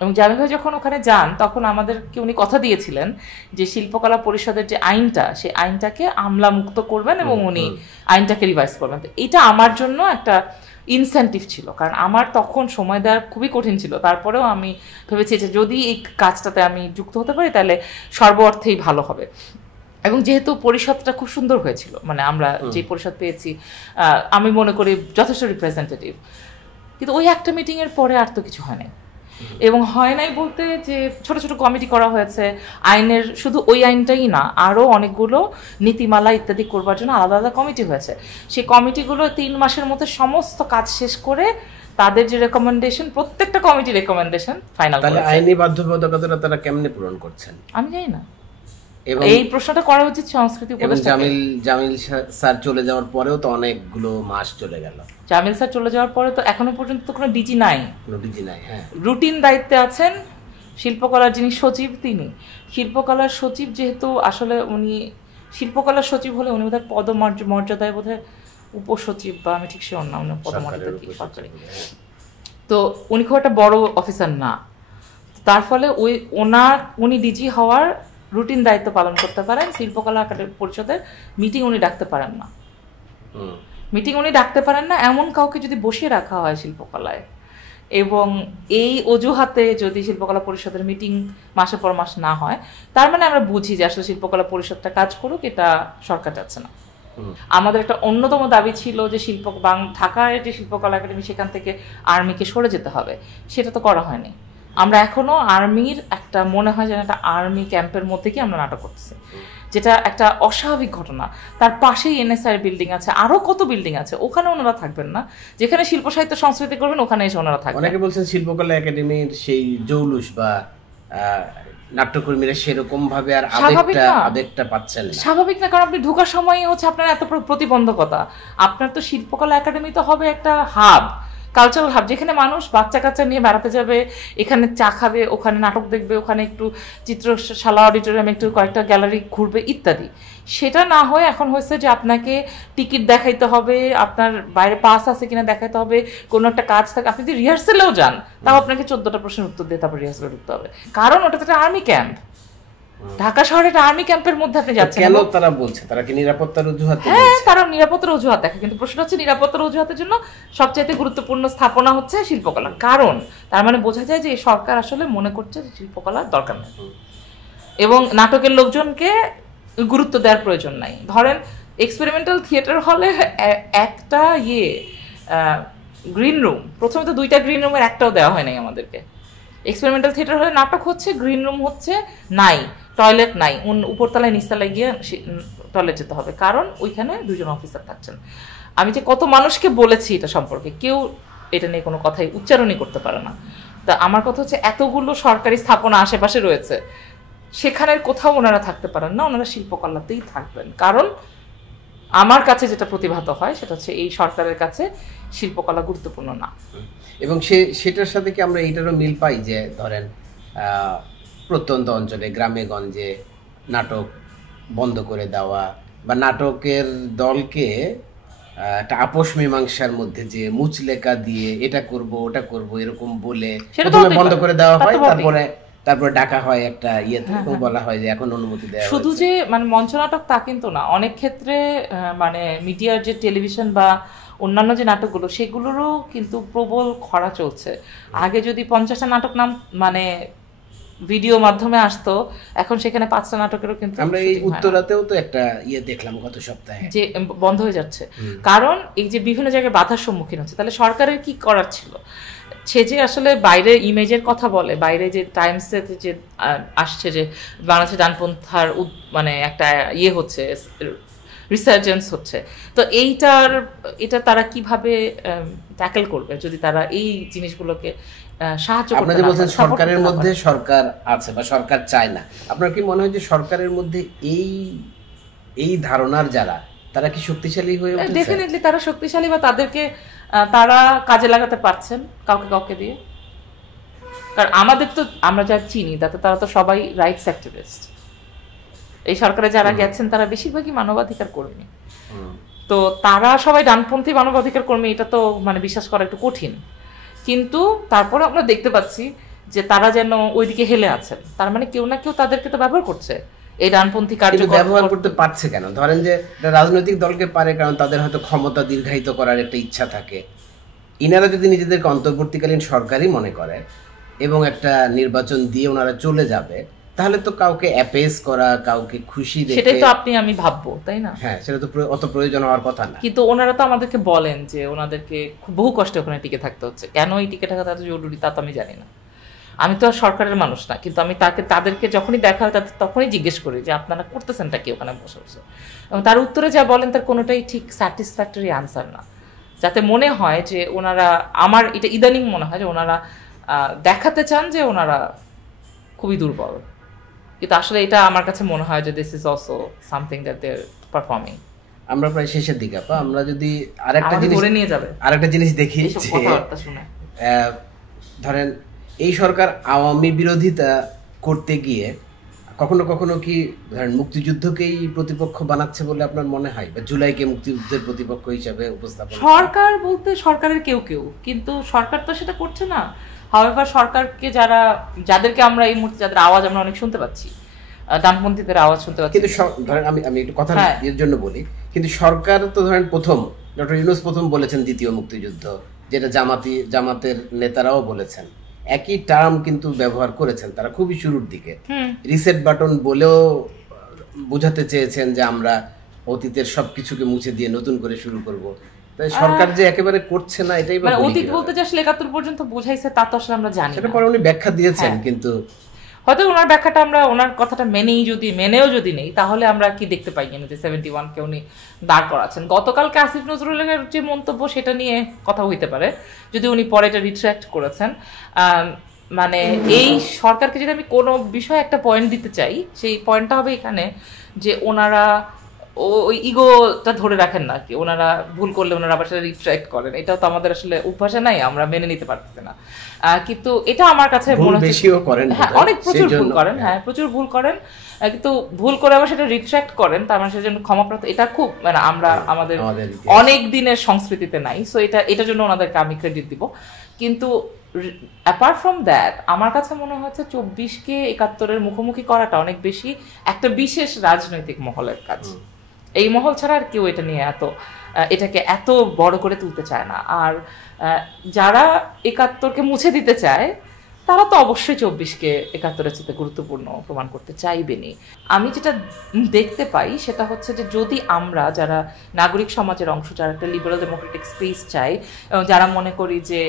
এবং জামিল ভাই যখন ওখানে যান তখন আমাদেরকে উনি কথা দিয়েছিলেন যে শিল্পকলা পরিষদের যে আইনটা, সেই আইনটাকে আমলামুক্ত করবেন এবং উনি আইনটাকে রিভাইজ করবেন। তো এটা আমার জন্য একটা ইনসেন্টিভ ছিল, কারণ আমার তখন সময় দেওয়ার খুবই কঠিন ছিল। তারপরেও আমি ভেবেছি যে যদি এই কাজটাতে আমি যুক্ত হতে পারি তাহলে সর্ব অর্থেই ভালো হবে। এবং যেহেতু পরিষদটা খুব সুন্দর হয়েছিল, মানে আমরা যে পরিষদ পেয়েছি আমি মনে করি যথেষ্ট রিপ্রেজেন্টেটিভ, কিন্তু ওই একটা মিটিংয়ের পরে আর তো কিছু হয় নাই। এবং হয় নাই বলতে যে ছোট ছোট কমিটি করা হয়েছে আইনের, শুধু ওই আইনটাই না, আরও অনেকগুলো নীতিমালা ইত্যাদি করবার জন্য আলাদা আলাদা কমিটি হয়েছে। সেই কমিটিগুলো 3 মাসের মধ্যে সমস্ত কাজ শেষ করে তাদের যে রেকমেন্ডেশন, প্রত্যেকটা কমিটি রেকমেন্ডেশন ফাইনাল করেছে। তাহলে আইনি বাধ্যবাধকতাটা তারা কেমনে পূরণ করছেন আমি জানি না। এই প্রশ্নটা করা উচিত সংস্কৃতি উপদেষ্টাকে। জামিল স্যার চলে যাওয়ার পরেও তো অনেকগুলো মাস চলে গেল। জামিল স্যার চলে যাওয়ার পরে তো এখনো পর্যন্ত কোনো ডিজি নাই। হ্যাঁ, রুটিন দায়িত্বে আছেন শিল্পকলার যিনি সচিব, তিনি শিল্পকলার সচিব। যেহেতু আসলে উনি শিল্পকলার সচিব হলে উনি বোধহয় পদমর্যাদায় বোধহয় উপসচিব, বা আমি ঠিক শিওর না উনি পদমর্যাদা কি সরকারি। তো উনি খুব একটা বড় অফিসার না, তার ফলে উনি ডিজি হওয়ার রুটিন দায়িত্ব পালন করতে পারেন। শিল্পকলা পরিষদের মিটিং উনি ডাকতে পারেন না। এমন কাউকে যদি বসিয়ে রাখা হয় শিল্পকলায়, এবং এই অজুহাতে যদি শিল্পকলা পরিষদের মিটিং মাসের পর মাস না হয়, তার মানে আমরা বুঝি যে আসলে শিল্পকলা পরিষদটা কাজ করুক, এটা সরকার চাচ্ছে না। আমাদের একটা অন্যতম দাবি ছিল যে ঢাকায় যে শিল্পকলা একাডেমি, সেখান থেকে আর্মিকে সরে যেতে হবে, সেটা তো করা হয়নি। আমরা এখনো আর্মির একটা মনে হয় যেন একটা আর্মি ক্যাম্পের মধ্যে কি আমরা নাটক করতেছি, যেটা একটা অস্বাভাবিক ঘটনা। তার পাশেই এনএসআই বিল্ডিং আছে, আরো কত বিল্ডিং আছে, ওখানে ওনারা থাকবেন না। যেখানে শিল্প সাহিত্য সংস্কৃতি করবেন ওখানে এসে ওনারা থাকবেন। অনেকে বলছেন শিল্পকলা একাডেমির সেই জৌলুস বা নাট্যকর্মীরা সেরকম ভাবে আর স্বাভাবিক না। আবেগটা পাচ্ছেন না। স্বাভাবিক না, কারণ আপনি ঢোকার সময় হচ্ছে আপনার এত প্রতিবন্ধকতা। আপনার তো শিল্পকলা একাডেমি তো হবে একটা হাব, কালচারাল হাব, যেখানে মানুষ বাচ্চা কাচ্চা নিয়ে বেড়াতে যাবে, এখানে চা খাবে, ওখানে নাটক দেখবে, ওখানে একটু চিত্রশালা অডিটোরিয়ামে একটু কয়েকটা গ্যালারি ঘুরবে ইত্যাদি। সেটা না হয়ে এখন হয়েছে যে আপনাকে টিকিট দেখাইতে হবে, আপনার বাইরে পাস আছে কিনা দেখাইতে হবে, কোনো একটা কাজ থাকে, আপনি যদি রিহার্সেলেও যান তাও আপনাকে 14টা প্রশ্নের উত্তর দিয়ে তারপর রিহার্সেলে ঢুকতে হবে, কারণ ওটা তো একটা আর্মি ক্যাম্প। ঢাকা শহরে একটা আর্মি ক্যাম্পের মধ্যে আপনি যাচ্ছেন। কেন তারা বলছে? তারা কি নিরাপত্তার অজুহাতে? হ্যাঁ, তারা নিরাপত্তার অজুহাত দেখে, কিন্তু প্রশ্ন হচ্ছে নিরাপত্তার অজুহাতের জন্য সবচাইতে গুরুত্বপূর্ণ স্থাপনা হচ্ছে শিল্পকলা। কারণ তার মানে বোঝা যায় যে এই সরকার আসলে মনে করছে যে শিল্পকলার দরকার নেই এবং নাটকের লোকজনকে গুরুত্ব দেওয়ার প্রয়োজন নাই। ধরেন এক্সপেরিমেন্টাল থিয়েটার হলে একটা গ্রিন রুম, প্রথমে তো 2টা গ্রিন রুমের একটাও দেওয়া হয় নাই আমাদেরকে। এক্সপেরিমেন্টাল থিয়েটার হলে নাটক হচ্ছে, গ্রিন রুম হচ্ছে নাই, টয়লেট নাই, উপরতলায় নিচতলায় গিয়ে টয়লেট যেতে হবে, কারণ ওইখানে 2জন অফিসার থাকছেন। আমি যে কত মানুষকে বলেছি এটা সম্পর্কে, কেউ এটা নিয়ে কোনো কথাই উচ্চারণই করতে পারে না। তা আমার কথা হচ্ছে এতগুলো সরকারি স্থাপনা আশেপাশে রয়েছে, সেখানের কোথাও ওনারা থাকতে পারেন না, ওনারা শিল্পকলাতেই থাকবেন। কারণ আমার কাছে যেটা প্রতিভাত হয় সেটা হচ্ছে এই সরকারের কাছে শিল্পকলা গুরুত্বপূর্ণ না। এবং সেটার সাথে কি আমরা এইটারও মিল পাই যে ধরেন প্রত্যন্ত অঞ্চলে গ্রামে গঞ্জে নাটক বন্ধ করে দেওয়া বা নাটকের দলকে একটা আপোষ মীমাংসার মধ্যে যে মুচলেকা দিয়ে এটা করব ওটা করব এরকম বলে প্রথমে বন্ধ করে দেওয়া হয়, তারপরে ডাকা হয় একটা ইয়েতে, বলা হয় যে এখন অনুমতি দেওয়া। শুধু যে মানে মঞ্চ নাটক তা কিন্তু না, অনেক ক্ষেত্রে মানে মিডিয়ার যে টেলিভিশন বা অন্যান্য যে নাটকগুলো সেগুলোরও কিন্তু প্রবল খরা চলছে। আগে যদি 50টা নাটক নাম মানে ভিডিও মাধ্যমে আসতো, এখন সেখানে 5টা নাটকেরও কিন্তু আমরা এই উত্তরাতেও তো একটা ইয়ে দেখলাম গত সপ্তাহে যে বন্ধ হয়ে যাচ্ছে। কারণ এই যে বিভিন্ন জায়গায় বাধার সম্মুখীন হচ্ছে, তাহলে সরকারের কি করার ছিল? সে যে আসলে বাইরে ইমেজের কথা বলে, বাইরে যে টাইমসে যে আসছে যে বাংলাদেশের ডানপন্থার মানে একটা ইয়ে হচ্ছে, রিসার্জেন্স হচ্ছে, তো এটা তারা কিভাবে ট্যাকেল করবে যদি তারা এই জিনিসগুলোকে সাহায্য করতে না পারে? আপনারা বলছেন সরকারের মধ্যে সরকার আছে বা সরকার চায় না, আপনার কি মনে হয় যে সরকারের মধ্যে এই ধারণার যারা তারা কি শক্তিশালী হয়ে উঠেছে? ডেফিনেটলি তারা শক্তিশালী, বা তাদেরকে তারা কাজে লাগাতে পারছেন কাউকে দিয়ে। কারণ আমাদের তো আমরা যা চিনি তাতে তারা তো সবাই রাইটস অ্যাক্টিভিস্ট। এই সরকারে যারা গেছেন তারা বেশিরভাগই মানবাধিকার কর্মী, তো তারা সবাই ডানপন্থী মানবাধিকার কর্মী, এটা তো মানে বিশ্বাস করা একটু কঠিন। কিন্তু তারপরে আমরা দেখতে পাচ্ছি যে তারা যেন ওইদিকে হেলে আছেন, তার মানে কেউ না কেউ তাদেরকে তো ব্যবহার করছে। এই ডানপন্থী কার্যক্রম ব্যবহার করতে পারছে কেন? ধরেন যে রাজনৈতিক দলকে পারে, কারণ তাদের হয়তো ক্ষমতা দীর্ঘায়িত করার একটা ইচ্ছা থাকে। ইনারা যদি নিজেদেরকে অন্তর্বর্তীকালীন সরকারই মনে করে এবং একটা নির্বাচন দিয়ে ওনারা চলে যাবে, তাহলে তো কাউকে অ্যাপেজ করা, কাউকে খুশি দেখে, সেটাই তো আমি ভাববো, তাই না? হ্যাঁ, সেটা তো অত প্রয়োজন হওয়ার কথা না। কিন্তু ওনারা তো আমাদেরকে বলেন যে ওনাদেরকে খুব বহু কষ্টে ওখানে টিকে থাকতে হচ্ছে। কেন এই টিকে থাকা এত জরুরি তা তো আমি জানি না। আমি তো আর সরকারের মানুষ না, কিন্তু আমি তাদেরকে যখনই দেখা হয় তখনই জিজ্ঞেস করি যে আপনারা করতেছেনটা কি ওখানে বসে বসে, এবং তার উত্তরে যা বলেন তার কোনোটাই ঠিক স্যাটিসফ্যাক্টরি আনসার না, যাতে মনে হয় যে ওনারা, আমার এটা ইদানিং মনে হয় যে ওনারা দেখাতে চান যে ওনারা খুবই দুর্বল, কিন্তু আসলে এটা আমার কাছে মনে হয় যে this is also something that they are performing. আমরা প্রায় শেষের দিকে, আমরা যদি আরেকটা জিনিস দেখি, ধরেন এই সরকার আওয়ামী বিরোধিতা করতে গিয়ে কখনো কখনো কি ধরেন মুক্তিযুদ্ধকেই প্রতিপক্ষ বানাচ্ছে বলে আপনার মনে হয়, বা জুলাইকে মুক্তিযুদ্ধের প্রতিপক্ষ হিসাবে উপস্থাপন? সরকার বলতে সরকারের কেউ, কিন্তু সরকার তো সেটা করছে না। হাওয়েভার সরকারকে যাদেরকে আমরা এই মুহূর্তে যাদের আওয়াজ আমরা অনেক শুনতে পাচ্ছি, ডানপন্থীদের আওয়াজ শুনতে পাচ্ছি, কিন্তু ধরেন আমি একটু কথা এর জন্য বলি, কিন্তু সরকার তো ধরেন ডক্টর ইউনূস প্রথম বলেছেন দ্বিতীয় মুক্তিযুদ্ধ, যেটা জামাতের নেতারাও বলেছেন, একই টার্ম কিন্তু ব্যবহার করেছেন তারা খুবই শুরুর দিকে। রিসেট বাটন বলেও বোঝাতে চেয়েছেন যে আমরা অতীতের সবকিছুকে মুছে দিয়ে নতুন করে শুরু করব। তাই সরকার যে একেবারে করছে না, এটাই মানে অতীত বলতে যে আসলে ৭১ পর্যন্ত বোঝাইছে তা তো আসলে আমরা জানি না। সেটা পরে উনি ব্যাখ্যা দিয়েছেন, কিন্তু হয়তো ওনার ব্যাখ্যাটা আমরা ওনার কথাটা মেনেও যদি নেই, তাহলে আমরা কি দেখতে পাই না যে 71 কে উনি দাঁড় করাচ্ছেন। গতকালকে আসিফ নজরুলের যে মন্তব্য সেটা নিয়ে কথা হইতে পারে, যদি উনি পরে এটা রিট্র্যাক্ট করেছেন। মানে এই সরকারকে যদি আমি কোনো বিষয়ে একটা পয়েন্ট দিতে চাই, সেই পয়েন্টটা হবে এখানে যে ওনারা ওই ইগোটা ধরে রাখেন না, কি ওনারা ভুল করলে ওনারা আবার সেটা রিট্রাক্ট করেন। এটাও তো আমাদের আসলে অভ্যাসে নাই, আমরা মেনে নিতে পারতেছি না। কিন্তু এটা আমার কাছে মনে হচ্ছে হ্যাঁ অনেক প্রচুর ভুল করেন, হ্যাঁ প্রচুর ভুল করেন, কিন্তু ভুল করে আবার সেটা রিট্রাক্ট করেন, তার মানে সেজন্য ক্ষমাপ্রার্থী। এটা খুব মানে আমরা আমাদের অনেক দিনের সংস্কৃতিতে নাই, সো এটার জন্য ওনাদেরকে আমি ক্রেডিট দিব। কিন্তু অ্যাপার্ট ফ্রম দ্যাট আমার কাছে মনে হচ্ছে 24কে 71-এর মুখোমুখি করাটা অনেক বেশি একটা বিশেষ রাজনৈতিক মহলের কাজ। এই মহল ছাড়া আর কেউ এটা নিয়ে এটাকে এত বড় করে তুলতে চায় না। আর যারা 71কে মুছে দিতে চায় তারা তো অবশ্যই 24কে 71-এর সাথে গুরুত্বপূর্ণ প্রমাণ করতে চাইবেনি। আমি যেটা দেখতে পাই সেটা হচ্ছে যে যদি আমরা যারা নাগরিক সমাজের অংশ, যারা একটা লিবারাল ডেমোক্রেটিক স্পেস চাই, এবং যারা মনে করি যে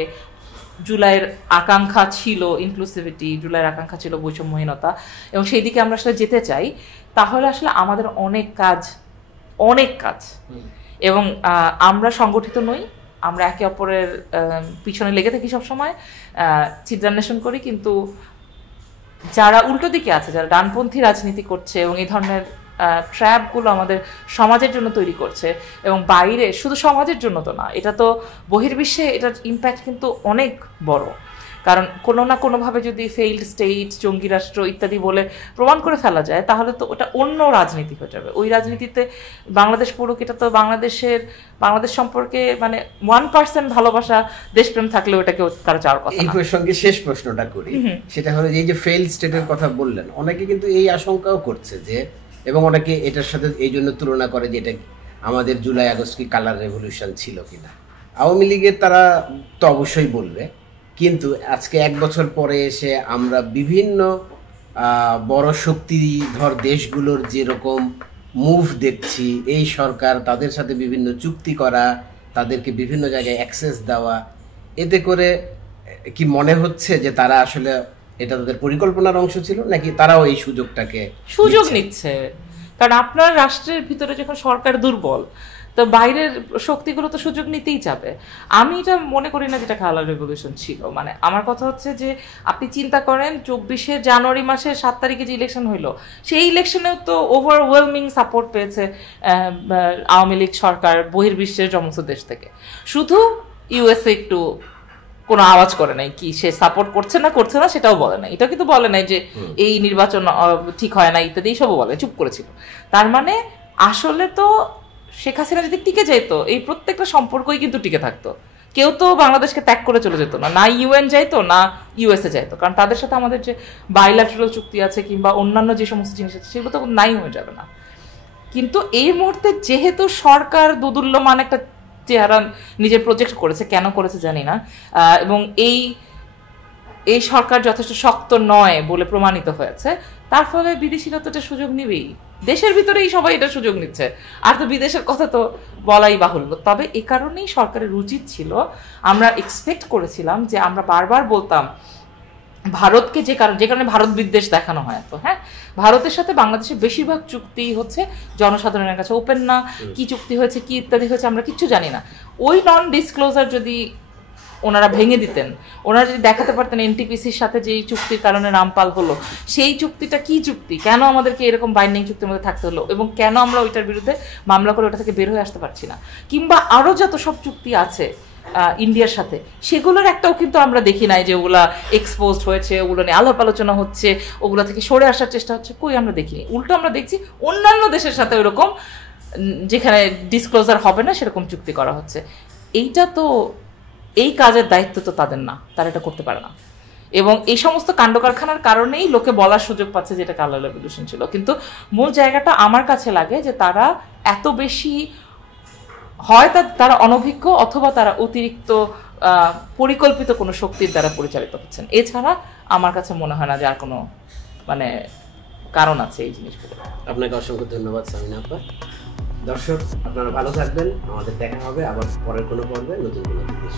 জুলাইয়ের আকাঙ্ক্ষা ছিল ইনক্লুসিভিটি, জুলাইয়ের আকাঙ্ক্ষা ছিল বৈষম্যহীনতা, এবং সেই দিকে আমরা আসলে যেতে চাই, তাহলে আসলে আমাদের অনেক কাজ এবং আমরা সংগঠিত নই, আমরা একে অপরের পিছনে লেগে থাকি সবসময়, ছিদ্রান্বেষণ করি। কিন্তু যারা উল্টো দিকে আছে, যারা ডানপন্থী রাজনীতি করছে এবং এই ধরনের ট্র্যাপগুলো আমাদের সমাজের জন্য তৈরি করছে, এবং বাইরে শুধু সমাজের জন্য তো না, এটা তো বহির্বিশ্বে এটার ইম্প্যাক্ট কিন্তু অনেক বড়। কারণ কোনো না কোনোভাবে যদি ফেইল্ড স্টেট, জঙ্গি রাষ্ট্র ইত্যাদি বলে প্রমাণ করে ফেলা যায়, তাহলে তো ওটা অন্য রাজনীতি হয়ে যাবে। ওই রাজনীতিতে বাংলাদেশ পড়ুক, এটা তো বাংলাদেশ সম্পর্কে মানে 1% ভালোবাসা, দেশপ্রেম থাকলেও এটাকে তারা চাওয়ার কথা। এই প্রসঙ্গে শেষ প্রশ্নটা করি, সেটা হলো এই যে ফেইল্ড স্টেটের কথা বললেন, অনেকে কিন্তু এই আশঙ্কাও করছে যে, এবং অনেকে এটার সাথে এই জন্য তুলনা করে যে এটা আমাদের জুলাই আগস্ট কি কালার রেভলিউশন ছিল কিনা। আওয়ামী লীগের তারা তো অবশ্যই বলবে, কিন্তু আজকে 1 বছর পরে এসে আমরা বিভিন্ন বড় শক্তিধর দেশগুলোর যেরকম মুভ দেখছি, এই সরকার তাদের সাথে বিভিন্ন চুক্তি করা, তাদেরকে বিভিন্ন জায়গায় অ্যাক্সেস দেওয়া, এতে করে কি মনে হচ্ছে যে তারা আসলে এটা তাদের পরিকল্পনার অংশ ছিল, নাকি তারাও এই সুযোগ নিচ্ছে? কারণ আপনার রাষ্ট্রের ভিতরে যখন সরকার দুর্বল, তো বাইরের শক্তিগুলো তো সুযোগ নিতেই যাবে। আমি এটা মনে করি না যেটা কালার রেভলিউশন ছিল। মানে আমার কথা হচ্ছে যে আপনি চিন্তা করেন 24 জানুয়ারি মাসের 7 তারিখে যে ইলেকশন হইলো, সেই ইলেকশনেও তো ওভারওয়েলমিং সাপোর্ট পেয়েছে আওয়ামী লীগ সরকার বহির্বিশ্বের সমস্ত দেশ থেকে। শুধু ইউএসএ একটু কোনো আওয়াজ করে নাই, কি সে সাপোর্ট করছে না সেটাও বলে নাই। এটা কিন্তু বলে নাই যে এই নির্বাচন ঠিক হয় না ইত্যাদি, এইসবও বলে, চুপ করেছিল। তার মানে আসলে তো শেখ হাসিনা যদি টিকে যেত, এই প্রত্যেকটা সম্পর্কই কিন্তু টিকে থাকতো। কেউ তো বাংলাদেশকে ত্যাগ করে চলে যেত না, না ইউএন যাইতো না ইউএসএ যাইতো, কারণ তাদের সাথে আমাদের যে বাইল্যাটারাল চুক্তি আছে কিংবা অন্যান্য যে সমস্ত জিনিস আছে সেগুলো তো নাই হয়ে যাবে না। কিন্তু এই মুহূর্তে যেহেতু সরকার দোদুল্যমান একটা চেহারা নিজের প্রজেক্ট করেছে, কেন করেছে জানি না, এবং এই সরকার যথেষ্ট শক্ত নয় বলে প্রমাণিত হয়েছে, তার ফলে বিদেশিরা তো এটা সুযোগ নিবেই। দেশের ভিতরেই সবাই এটা সুযোগ নিচ্ছে, আর তো বিদেশের কথা তো বলাই বাহুল্য। তবে এ কারণেই সরকারের উচিত ছিল, আমরা এক্সপেক্ট করেছিলাম যে আমরা বারবার বলতাম ভারতকে, যে কারণে ভারত বিদ্বেষ দেখানো হয় তো, হ্যাঁ ভারতের সাথে বাংলাদেশের বেশিরভাগ চুক্তি হচ্ছে জনসাধারণের কাছে ওপেন না, কি চুক্তি হয়েছে কি ইত্যাদি হয়েছে আমরা কিচ্ছু জানি না। ওই নন ডিসক্লোজার যদি ওনারা ভেঙে দিতেন, ওনারা যদি দেখাতে পারতেন এনটিপিসির সাথে যেই চুক্তির কারণে রামপাল হলো, সেই চুক্তিটা কি চুক্তি, কেন আমাদেরকে এরকম বাইন্ডিং চুক্তির মধ্যে থাকতে হলো, এবং কেন আমরা ওইটার বিরুদ্ধে মামলা করে ওটা থেকে বের হয়ে আসতে পারছি না, কিংবা আরও যত সব চুক্তি আছে ইন্ডিয়ার সাথে, সেগুলোর একটাও কিন্তু আমরা দেখি নাই যে ওগুলা এক্সপোজড হয়েছে, ওগুলো নিয়ে আলাপ আলোচনা হচ্ছে, ওগুলো থেকে সরে আসার চেষ্টা হচ্ছে, কই আমরা দেখিনি। উল্টো আমরা দেখছি অন্যান্য দেশের সাথে ওইরকম যেখানে ডিসক্লোজার হবে না সেরকম চুক্তি করা হচ্ছে। এইটা তো, এই কাজের দায়িত্ব তো তাদের না, তারা এটা করতে পারে না। এবং এই সমস্ত কাণ্ড কারখানার কারণেই লোকে বলার সুযোগ পাচ্ছে যে এটা কালার রেভলিউশন ছিল। কিন্তু মূল জায়গাটা আমার কাছে লাগে যে তারা এত বেশি হয় তারা অনভিজ্ঞ, অথবা তারা অতিরিক্ত পরিকল্পিত কোনো শক্তির দ্বারা পরিচালিত হচ্ছেন। এছাড়া আমার কাছে মনে হয় না যে আর কোনো মানে কারণ আছে এই জিনিসগুলো। আপনাকে অসংখ্য ধন্যবাদ সামিনা আপা। দর্শক আপনারা ভালো থাকবেন, আমাদের দেখা হবে আবার পরের কোনো পর্বে নতুন কোনো জিনিস।